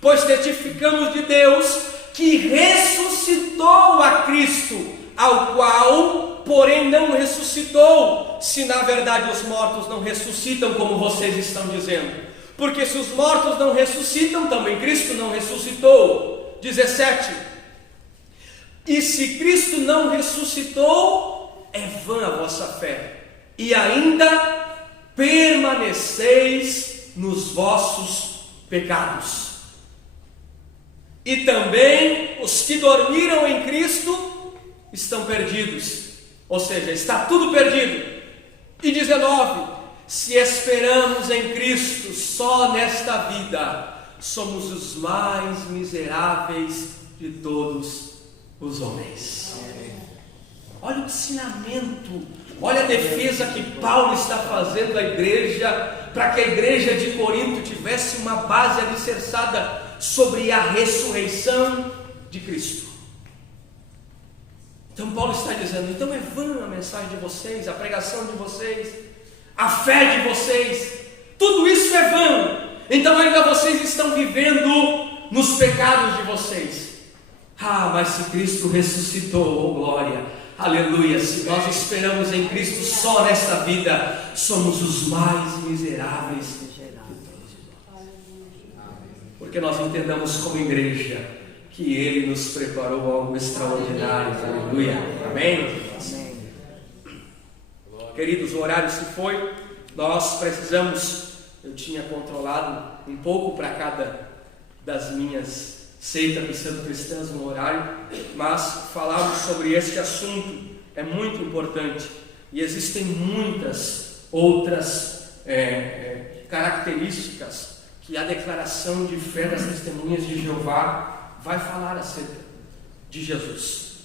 pois testificamos de Deus que ressuscitou a Cristo, ao qual, porém, não ressuscitou, se na verdade os mortos não ressuscitam, como vocês estão dizendo. Porque se os mortos não ressuscitam, também Cristo não ressuscitou. 17. E se Cristo não ressuscitou, é vã a vossa fé, e ainda permaneceis nos vossos pecados. E também os que dormiram em Cristo estão perdidos, ou seja, está tudo perdido. E 19, se esperamos em Cristo só nesta vida, somos os mais miseráveis de todos os homens. Olha o ensinamento, olha a defesa que Paulo está fazendo à igreja, para que a igreja de Corinto tivesse uma base alicerçada sobre a ressurreição de Cristo. Então Paulo está dizendo, então é vã a mensagem de vocês, a pregação de vocês, a fé de vocês, tudo isso é vã. Então ainda vocês estão vivendo nos pecados de vocês. Ah, mas se Cristo ressuscitou, oh glória, aleluia, se nós esperamos em Cristo só nesta vida, somos os mais miseráveis de todos os homens. Porque nós entendamos como igreja que Ele nos preparou algo extraordinário, aleluia, amém? Amém. Queridos, o horário se foi, nós precisamos, eu tinha controlado um pouco para cada das minhas seitas pseudo-cristãs no horário, mas falarmos sobre este assunto é muito importante, e existem muitas outras características que a declaração de fé das testemunhas de Jeová vai falar acerca de Jesus.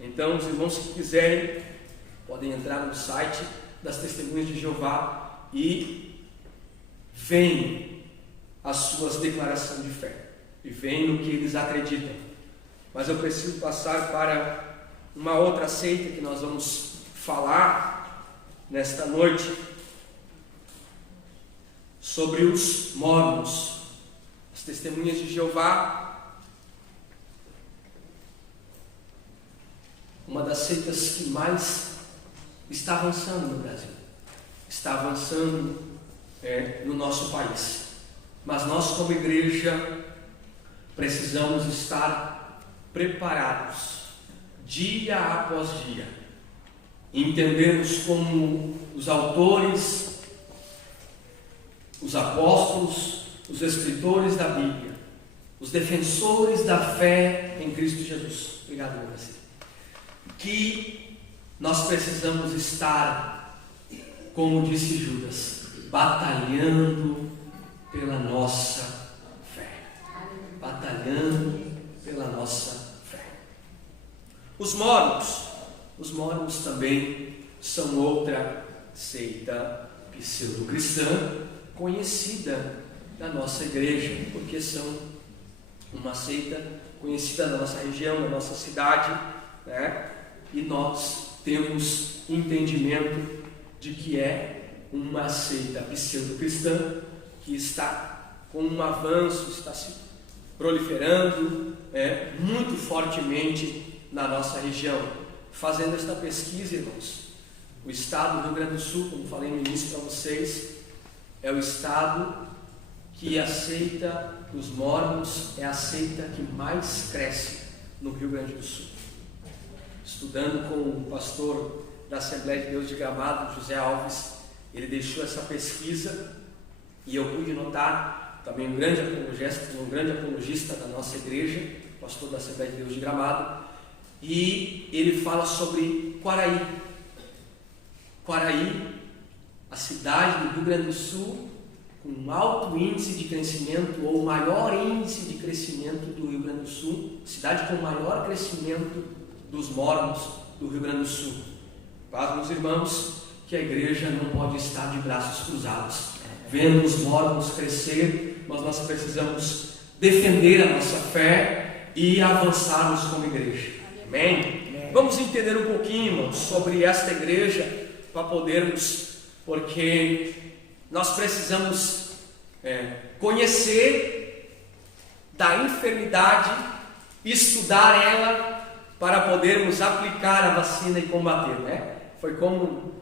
Então, os irmãos que quiserem podem entrar no site das testemunhas de Jeová e veem as suas declarações de fé e veem no que eles acreditam. Mas eu preciso passar para uma outra seita que nós vamos falar nesta noite, sobre os mórmons. As testemunhas de Jeová, uma das seitas que mais está avançando no Brasil, está avançando no nosso país. Mas nós, como igreja, precisamos estar preparados dia após dia, entendermos como os autores os apóstolos, os escritores da Bíblia, os defensores da fé em Cristo Jesus. Obrigado, meu parceiro. Que nós precisamos estar, como disse Judas, batalhando pela nossa fé. Batalhando pela nossa fé. Os mórmons também são outra seita pseudo-cristã conhecida da nossa igreja, porque são uma seita conhecida da nossa região, da nossa cidade, né? E nós temos entendimento de que é uma seita pseudo-cristã que está com um avanço, está se proliferando muito fortemente na nossa região. Fazendo esta pesquisa, irmãos, o estado do Rio Grande do Sul, como falei no início para vocês, é o estado que a seita dos mórmons é a seita que mais cresce no Rio Grande do Sul. Estudando com o pastor da Assembleia de Deus de Gramado, José Alves, ele deixou essa pesquisa e eu pude notar também um grande apologista da nossa igreja, pastor da Assembleia de Deus de Gramado, e ele fala sobre Quaraí. Quaraí, a cidade do Rio Grande do Sul com um alto índice de crescimento, ou o maior índice de crescimento do Rio Grande do Sul, cidade com o maior crescimento dos mórmons do Rio Grande do Sul. Paz, meus irmãos, que a igreja não pode estar de braços cruzados, vendo os mórmons crescer, mas nós precisamos defender a nossa fé e avançarmos como igreja. Amém? Vamos entender um pouquinho, irmãos, sobre esta igreja, para podermos, porque nós precisamos conhecer da enfermidade, estudar ela, para podermos aplicar a vacina e combater, né? Foi como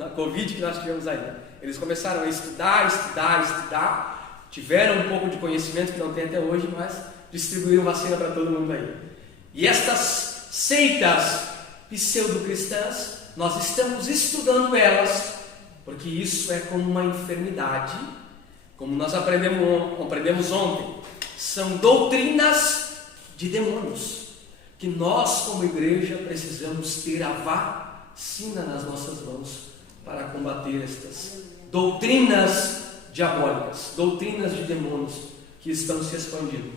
a Covid que nós tivemos aí, né? Eles começaram a estudar, tiveram um pouco de conhecimento que não tem até hoje, mas distribuíram vacina para todo mundo aí. E estas seitas pseudo-cristãs, nós estamos estudando elas, porque isso é como uma enfermidade, como nós aprendemos ontem, são doutrinas de demônios, que nós como igreja precisamos ter a vacina nas nossas mãos para combater estas doutrinas diabólicas, doutrinas de demônios que estão se expandindo.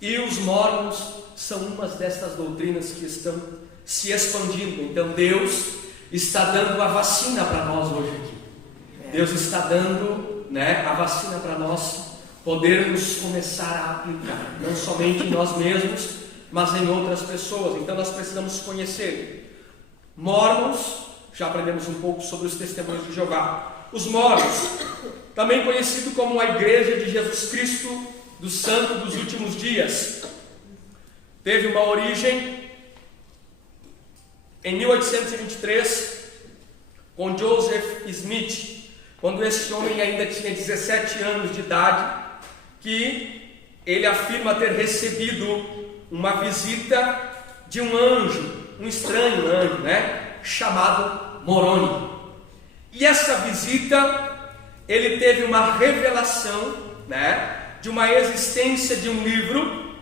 E os mórmons são umas destas doutrinas que estão se expandindo. Então Deus está dando a vacina para nós hoje aqui. Deus está dando, a vacina para nós podermos começar a aplicar, não somente em nós mesmos, mas em outras pessoas. Então nós precisamos conhecer mórmons. Já aprendemos um pouco sobre os testemunhos de Jeová. Os mórmons, também conhecido como a Igreja de Jesus Cristo do Santo dos Últimos Dias, teve uma origem em 1823 com Joseph Smith, quando esse homem ainda tinha 17 anos de idade, que ele afirma ter recebido uma visita de um anjo, um estranho anjo, chamado Moroni. E essa visita, ele teve uma revelação, de uma existência de um livro,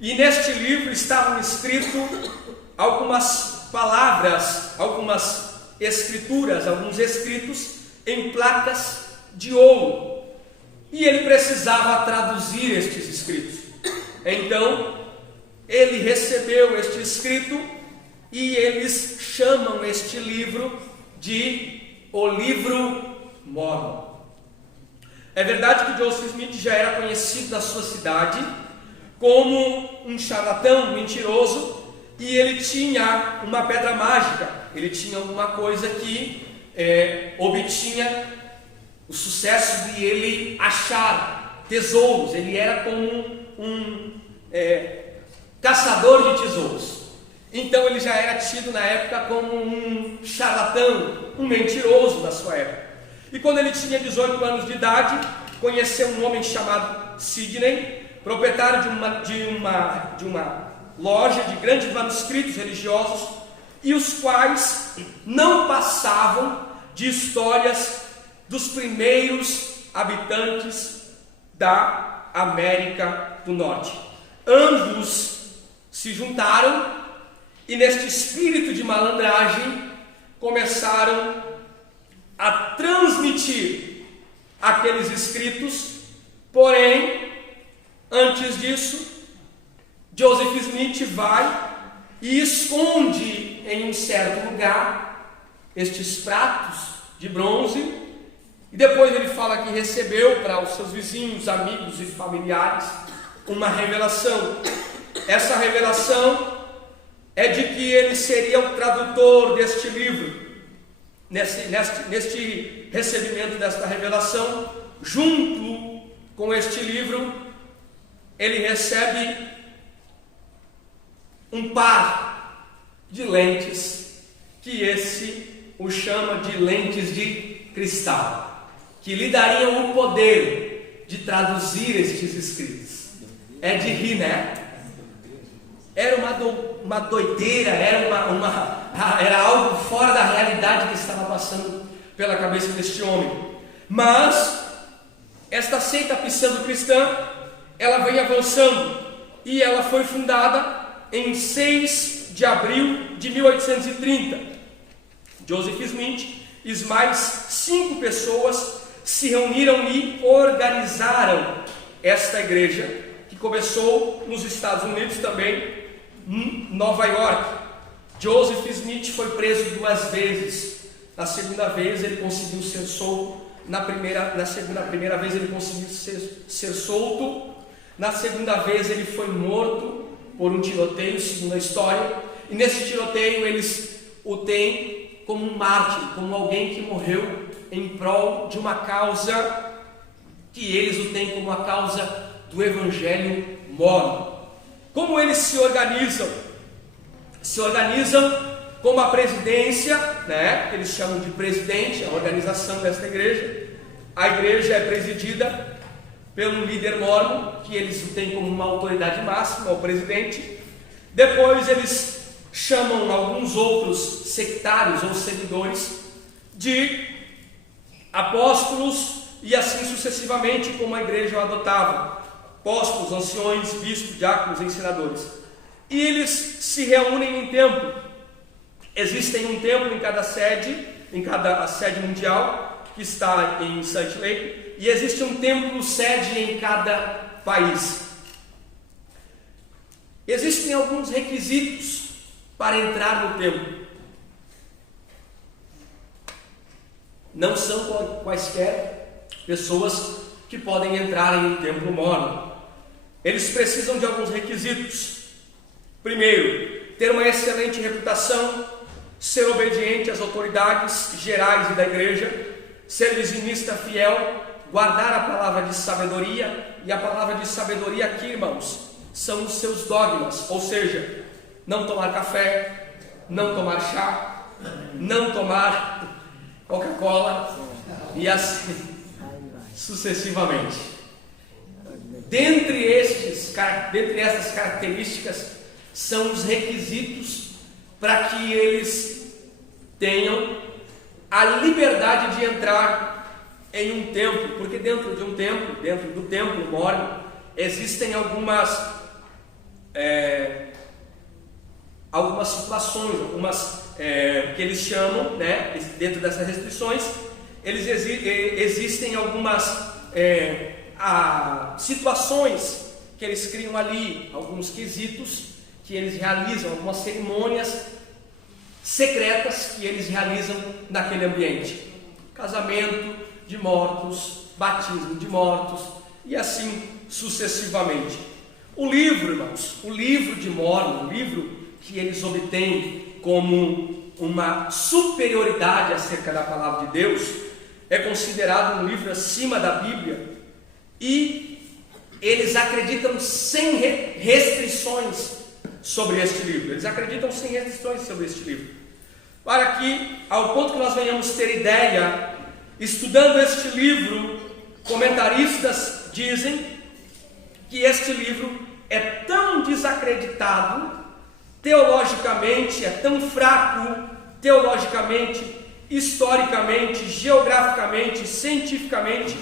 e neste livro estavam escritos algumas palavras, algumas escrituras, alguns escritos em placas de ouro, e ele precisava traduzir estes escritos. Então ele recebeu este escrito e eles chamam este livro de o livro Mórmon. É verdade que Joseph Smith já era conhecido na sua cidade como um charlatão, um mentiroso, e ele tinha uma pedra mágica, ele tinha alguma coisa que obtinha o sucesso de ele achar tesouros. Ele era como um caçador de tesouros. Então ele já era tido na época como um charlatão, um mentiroso da sua época. E quando ele tinha 18 anos de idade, conheceu um homem chamado Sidney, proprietário de uma loja de grandes manuscritos religiosos, e os quais não passavam de histórias dos primeiros habitantes da América do Norte. Ambos se juntaram e, neste espírito de malandragem, começaram a transmitir aqueles escritos. Porém, antes disso, Joseph Smith vai e esconde em um certo lugar estes pratos de bronze, e depois ele fala que recebeu para os seus vizinhos, amigos e familiares uma revelação. Essa revelação é de que ele seria o tradutor deste livro. Neste recebimento desta revelação, junto com este livro, ele recebe um par de lentes, que esse o chama de lentes de cristal, que lhe dariam o poder de traduzir estes escritos. É de rir, né? Era uma doideira, era algo fora da realidade que estava passando pela cabeça deste homem. Mas esta seita pseudo-cristã, ela vem avançando, e ela foi fundada em 6 de abril de 1830. Joseph Smith e mais 5 pessoas se reuniram e organizaram esta igreja, que começou nos Estados Unidos também, em Nova York. Joseph Smith foi preso 2 vezes. Na segunda vez ele conseguiu ser solto. Na primeira vez ele conseguiu ser solto. Na segunda vez ele foi morto por um tiroteio, segundo a história. E nesse tiroteio eles o têm como um mártir, como alguém que morreu em prol de uma causa, que eles o têm como a causa do Evangelho Mórmon. Como eles se organizam? Se organizam como a presidência, né? Eles chamam de presidente, a organização desta igreja. A igreja é presidida pelo líder mórmon, que eles têm como uma autoridade máxima, o presidente. Depois eles chamam alguns outros sectários ou seguidores de apóstolos, e assim sucessivamente, como a igreja o adotava: apóstolos, anciões, bispos, diáconos, ensinadores. E eles se reúnem em templo. Existem um templo em cada sede mundial, que está em Salt Lake, e existe um templo sede em cada país. Existem alguns requisitos para entrar no templo. Não são quaisquer pessoas que podem entrar em um templo mórmon. Eles precisam de alguns requisitos. Primeiro, ter uma excelente reputação, ser obediente às autoridades gerais e da igreja, ser dizimista fiel, guardar a palavra de sabedoria. E a palavra de sabedoria aqui, irmãos, são os seus dogmas, ou seja, não tomar café, não tomar chá, não tomar Coca-Cola, e assim sucessivamente. Dentre estas características são os requisitos para que eles tenham a liberdade de entrar em um templo, porque dentro do templo mórmon, existem algumas situações, que eles chamam, né, dentro dessas restrições, existem algumas situações que eles criam ali, alguns quesitos que eles realizam, algumas cerimônias secretas que eles realizam naquele ambiente: casamento de mortos, batismo de mortos, e assim sucessivamente. O livro, irmãos, o livro de Mórmon, o livro que eles obtêm como uma superioridade acerca da palavra de Deus, é considerado um livro acima da Bíblia, e eles acreditam sem restrições sobre este livro. Eles acreditam sem restrições sobre este livro, para que, ao ponto que nós venhamos ter ideia, estudando este livro, comentaristas dizem que este livro é tão desacreditado teologicamente, é tão fraco teologicamente, historicamente, geograficamente, cientificamente,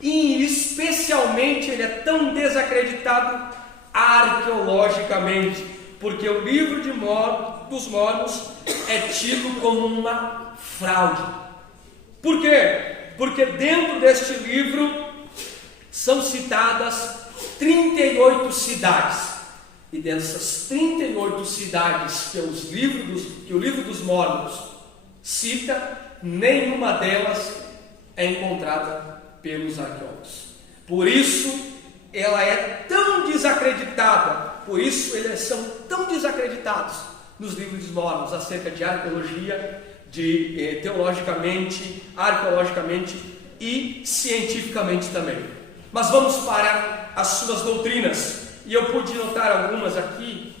e especialmente ele é tão desacreditado arqueologicamente, porque o livro dos Mormons é tido como uma fraude. Por quê? Porque dentro deste livro são citadas 38 cidades, e dessas 38 cidades que o livro dos Mormons cita, nenhuma delas é encontrada pelos arqueólogos. Por isso ela é tão desacreditada, por isso eles são tão desacreditados nos livros dos Mormons acerca de arqueologia, teologicamente, arqueologicamente e cientificamente também. Mas vamos para as suas doutrinas, e eu pude notar algumas aqui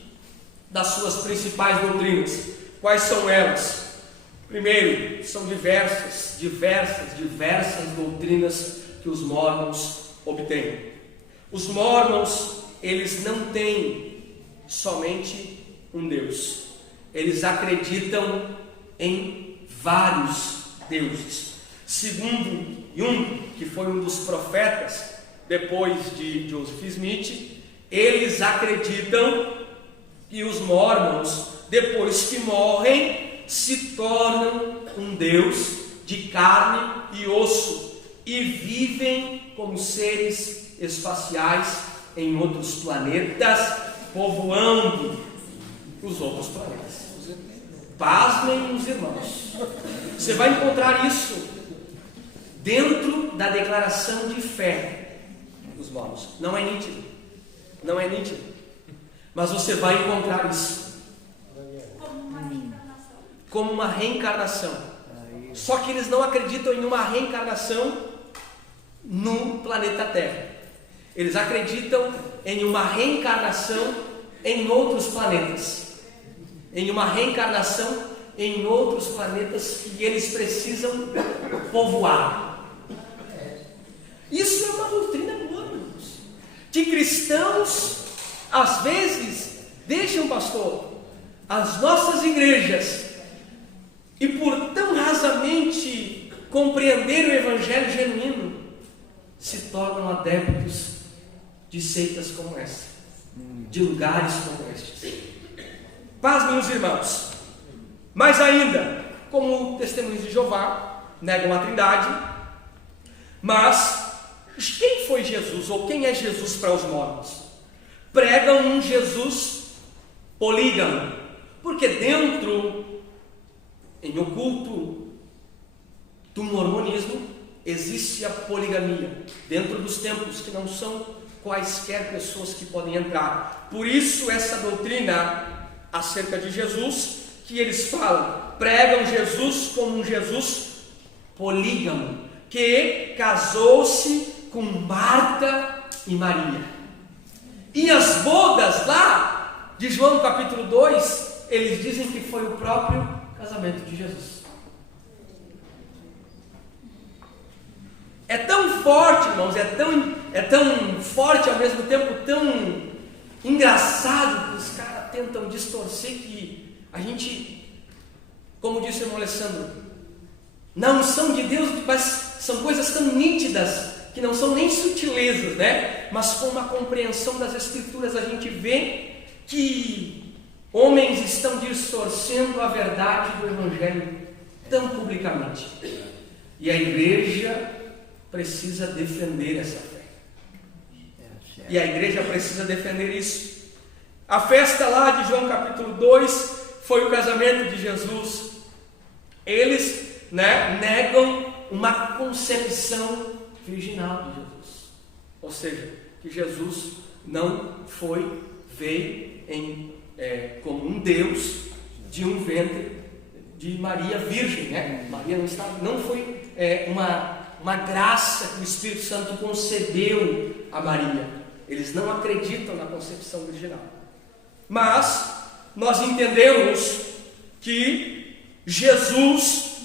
das suas principais doutrinas. Quais são elas? Primeiro, são diversas doutrinas que os Mormons obtêm. Os Mormons, eles não têm somente um Deus. Eles acreditam em vários deuses. Segundo Jung, que foi um dos profetas depois de Joseph Smith, eles acreditam que os Mormons, depois que morrem, se tornam um Deus de carne e osso e vivem como seres espaciais em outros planetas, povoando os outros planetas. Pasmem os irmãos, você vai encontrar isso dentro da declaração de fé dos Mormons. Não é nítido, mas você vai encontrar isso como uma reencarnação. Só que eles não acreditam em uma reencarnação no planeta Terra. Eles acreditam em uma reencarnação em outros planetas. Em uma reencarnação em outros planetas que eles precisam povoar. Isso é uma doutrina boa, irmãos. Que cristãos, às vezes, deixam, pastor, as nossas igrejas, e por tão rasamente compreender o evangelho genuíno, se tornam adeptos de seitas como essa, de lugares como estes. Paz, meus irmãos. Mais ainda, como testemunhos de Jeová, negam a Trindade. Mas quem foi Jesus, ou quem é Jesus para os Mormons? Pregam um Jesus polígamo, porque em oculto do mormonismo, existe a poligamia dentro dos templos, que não são quaisquer pessoas que podem entrar. Por isso essa doutrina acerca de Jesus, que eles falam, pregam Jesus como um Jesus polígamo, que casou-se com Marta e Maria. E as bodas lá de João capítulo 2, eles dizem que foi o próprio casamento de Jesus. É tão forte, irmãos, é tão forte, ao mesmo tempo tão engraçado, que os caras tentam distorcer, que a gente, como disse o irmão Alessandro, não são de Deus, mas são coisas tão nítidas, que não são nem sutilezas, né? Mas com uma compreensão das Escrituras, a gente vê que homens estão distorcendo a verdade do Evangelho tão publicamente. E a igreja precisa defender essa fé. E a igreja precisa defender isso. A festa lá de João capítulo 2 foi o casamento de Jesus. Veio negam uma concepção virginal de Jesus. Ou seja, que Jesus não veio como um Deus de um ventre de Maria virgem, né? Maria não foi uma graça que o Espírito Santo concedeu a Maria. Eles não acreditam na concepção virginal. Mas nós entendemos que Jesus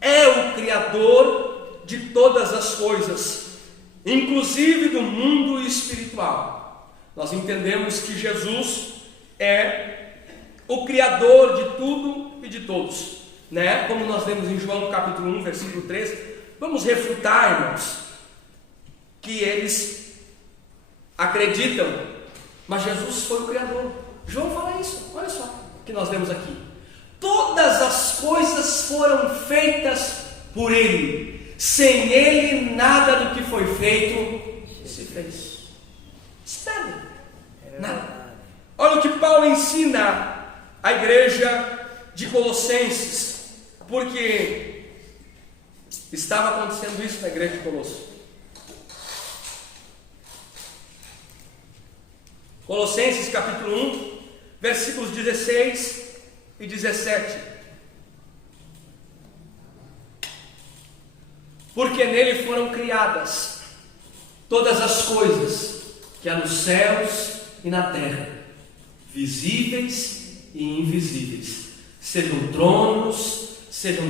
é o Criador de todas as coisas, inclusive do mundo espiritual. Nós entendemos que Jesus é o Criador de tudo e de todos, né? Como nós lemos em João capítulo 1, versículo 3. Vamos refutar, irmãos, que eles acreditam, mas Jesus foi o Criador. João fala isso, olha só o que nós vemos aqui. Todas as coisas foram feitas por Ele, sem Ele nada do que foi feito se fez. Nada, nada. Olha o que Paulo ensina à igreja de Colossenses, porque estava acontecendo isso na igreja de Colossos. Colossenses capítulo 1, versículos 16 e 17. Porque nele foram criadas todas as coisas que há nos céus e na terra, visíveis e invisíveis, sejam tronos, sejam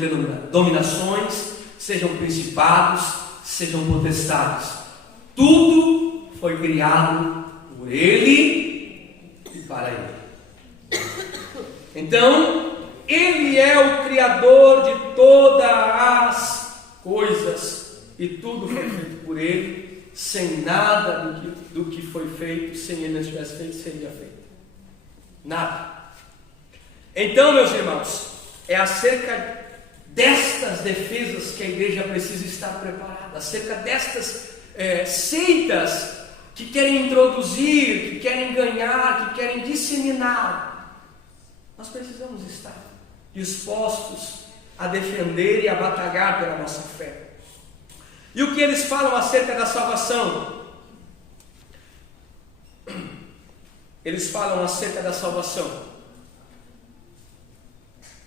dominações, sejam principados, sejam potestades. Tudo foi criado por Ele e para Ele. Então, Ele é o Criador de todas as coisas, e tudo foi feito por Ele. Sem nada do que foi feito, sem Ele não tivesse feito, seria feito. Nada. Então, meus irmãos, é acerca destas defesas que a igreja precisa estar preparada, acerca destas seitas que querem introduzir, que querem ganhar, que querem disseminar. Nós precisamos estar dispostos a defender e a batalhar pela nossa fé. E o que eles falam acerca da salvação? Eles falam acerca da salvação.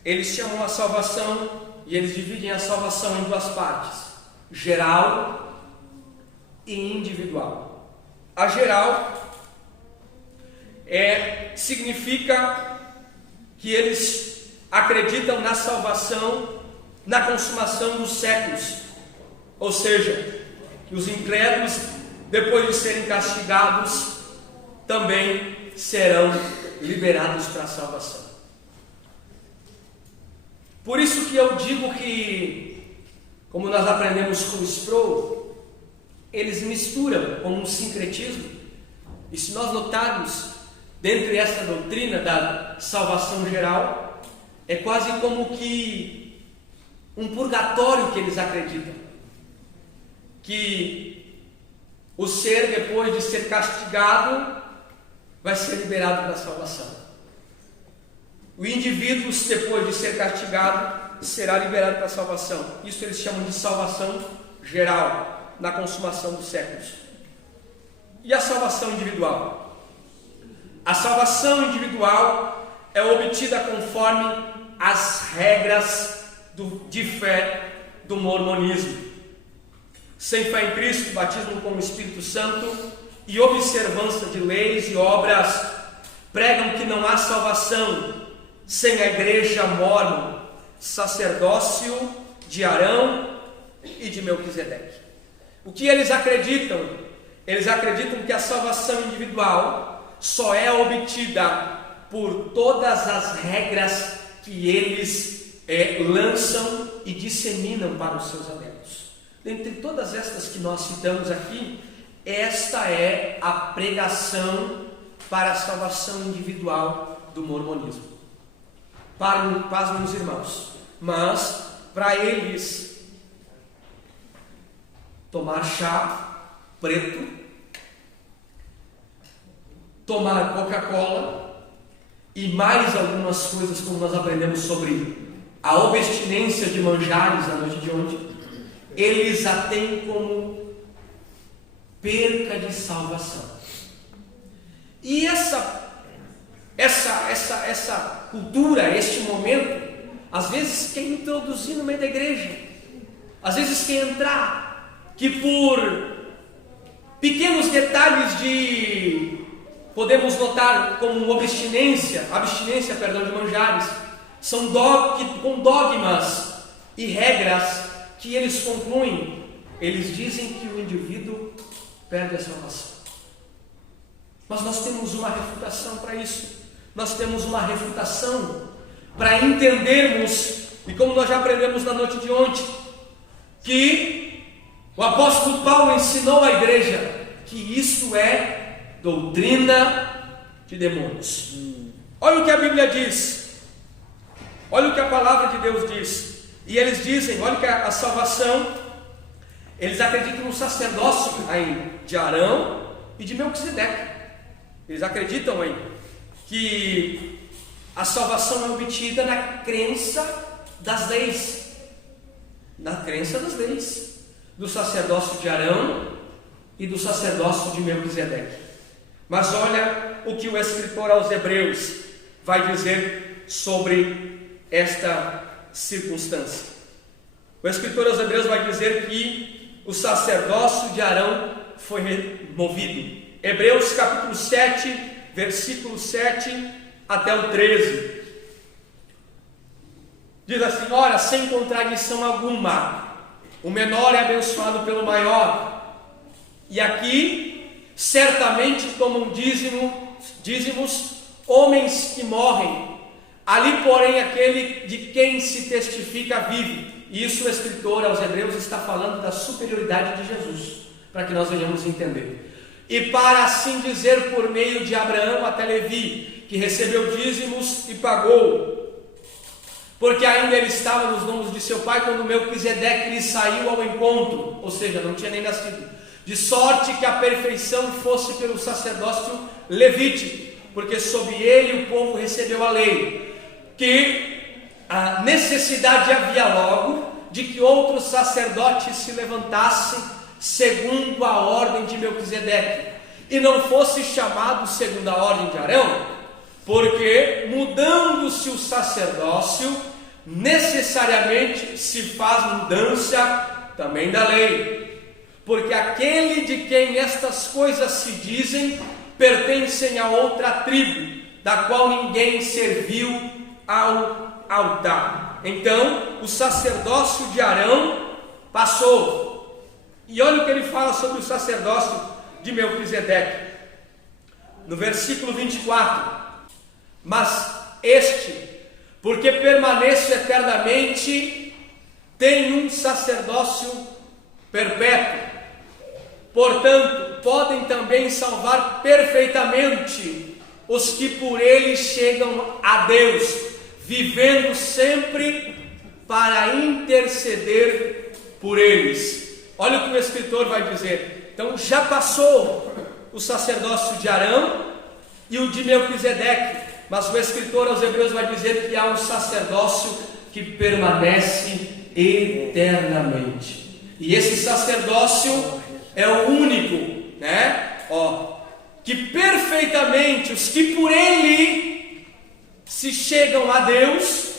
Eles chamam a salvação e eles dividem a salvação em duas partes: geral e individual. A geral significa que eles acreditam na salvação, na consumação dos séculos. Ou seja, que os incrédulos, depois de serem castigados, também serão liberados para a salvação. Por isso que eu digo que, como nós aprendemos com o Sproul, eles misturam como um sincretismo. E se nós notarmos, dentre essa doutrina da salvação geral, é quase como que um purgatório que eles acreditam. Que o ser, depois de ser castigado, vai ser liberado para a salvação. O indivíduo, depois de ser castigado, será liberado para a salvação. Isso eles chamam de salvação geral, na consumação dos séculos. E a salvação individual? A salvação individual é obtida conforme as regras de fé do mormonismo. Sem fé em Cristo, batismo com o Espírito Santo e observância de leis e obras, pregam que não há salvação sem a igreja mórmon, sacerdócio de Arão e de Melquisedeque. O que eles acreditam? Eles acreditam que a salvação individual só é obtida por todas as regras que eles lançam e disseminam para os seus adeptos. Dentre todas estas que nós citamos aqui, esta é a pregação para a salvação individual do mormonismo. Pasmem os irmãos, mas para eles tomar chá preto, tomar Coca-Cola e mais algumas coisas, como nós aprendemos sobre a abstinência de manjares na noite de ontem, eles a têm como perca de salvação. E essa cultura, este momento, às vezes quer introduzir no meio da igreja, às vezes quer entrar, que por pequenos detalhes podemos notar como abstinência de manjares, são com dogmas e regras que eles concluem, eles dizem que o indivíduo perde a salvação. Mas nós temos uma refutação para isso. Nós temos uma refutação para entendermos, e como nós já aprendemos na noite de ontem, que O apóstolo Paulo ensinou à igreja que isto é doutrina de demônios. Olha o que a Bíblia diz, olha o que a palavra de Deus diz. E eles dizem, olha que a salvação, eles acreditam no sacerdócio ainda de Arão e de Melquisedeque. Eles acreditam ainda que a salvação é obtida na crença das leis, do sacerdócio de Arão e do sacerdócio de Melquisedeque. Mas olha o que o escritor aos Hebreus vai dizer sobre esta circunstância. O escritor aos Hebreus vai dizer que o sacerdócio de Arão foi removido. Hebreus capítulo 7, versículo 7 até o 13. Diz assim: ora, sem contradição alguma, o menor é abençoado pelo maior. E aqui, certamente tomam dízimos homens que morrem. Ali, porém, aquele de quem se testifica vive. E isso o escritor aos Hebreus está falando da superioridade de Jesus, para que nós venhamos entender. E para assim dizer, por meio de Abraão até Levi, que recebeu dízimos e pagou, porque ainda ele estava nos lombos de seu pai, quando Melquisedeque lhe saiu ao encontro, ou seja, não tinha nem nascido, de sorte que a perfeição fosse pelo sacerdócio levítico, porque sob ele o povo recebeu a lei, que a necessidade havia logo de que outros sacerdotes se levantassem segundo a ordem de Melquisedeque, e não fosse chamado segundo a ordem de Arão, porque mudando-se o sacerdócio, necessariamente se faz mudança também da lei, porque aquele de quem estas coisas se dizem pertencem a outra tribo, da qual ninguém serviu ao altar. Então o sacerdócio de Arão passou. E olha o que ele fala sobre o sacerdócio de Melquisedeque, no versículo 24: mas este, porque permaneço eternamente, tem um sacerdócio perpétuo. Portanto, podem também salvar perfeitamente os que por ele chegam a Deus, vivendo sempre para interceder por eles. Olha o que o escritor vai dizer. Então já passou o sacerdócio de Arão e o de Melquisedeque, mas o escritor aos Hebreus vai dizer que há um sacerdócio que permanece eternamente. E esse sacerdócio é o único, que perfeitamente os que por ele se chegam a Deus,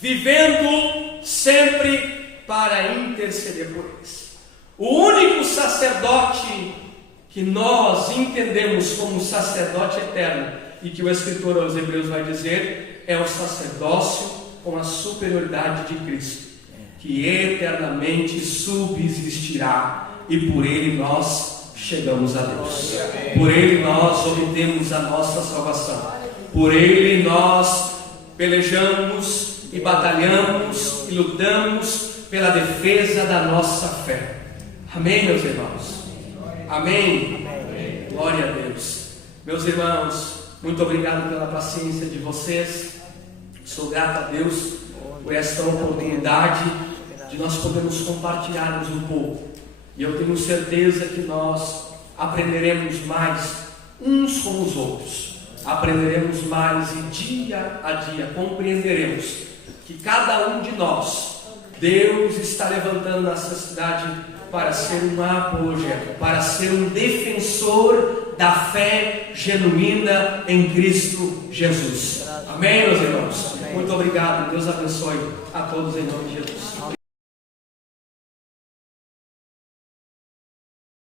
vivendo sempre para interceder por eles. O único sacerdote que nós entendemos como sacerdote eterno, e que o escritor aos Hebreus vai dizer, é o sacerdócio com a superioridade de Cristo, que eternamente subsistirá, e por ele nós chegamos a Deus, por ele nós obtemos a nossa salvação, por ele nós pelejamos e batalhamos e lutamos pela defesa da nossa fé. Amém, meus irmãos? Amém? Amém. Glória a Deus. Meus irmãos, muito obrigado pela paciência de vocês. Sou grato a Deus por esta oportunidade de nós podermos compartilharmos um pouco. E eu tenho certeza que nós aprenderemos mais uns com os outros. Aprenderemos mais e dia a dia compreenderemos que cada um de nós, Deus está levantando nessa cidade para ser um apologeta, para ser um defensor da fé genuína em Cristo Jesus. Amém, meus irmãos? Muito obrigado. Deus abençoe a todos em nome de Jesus.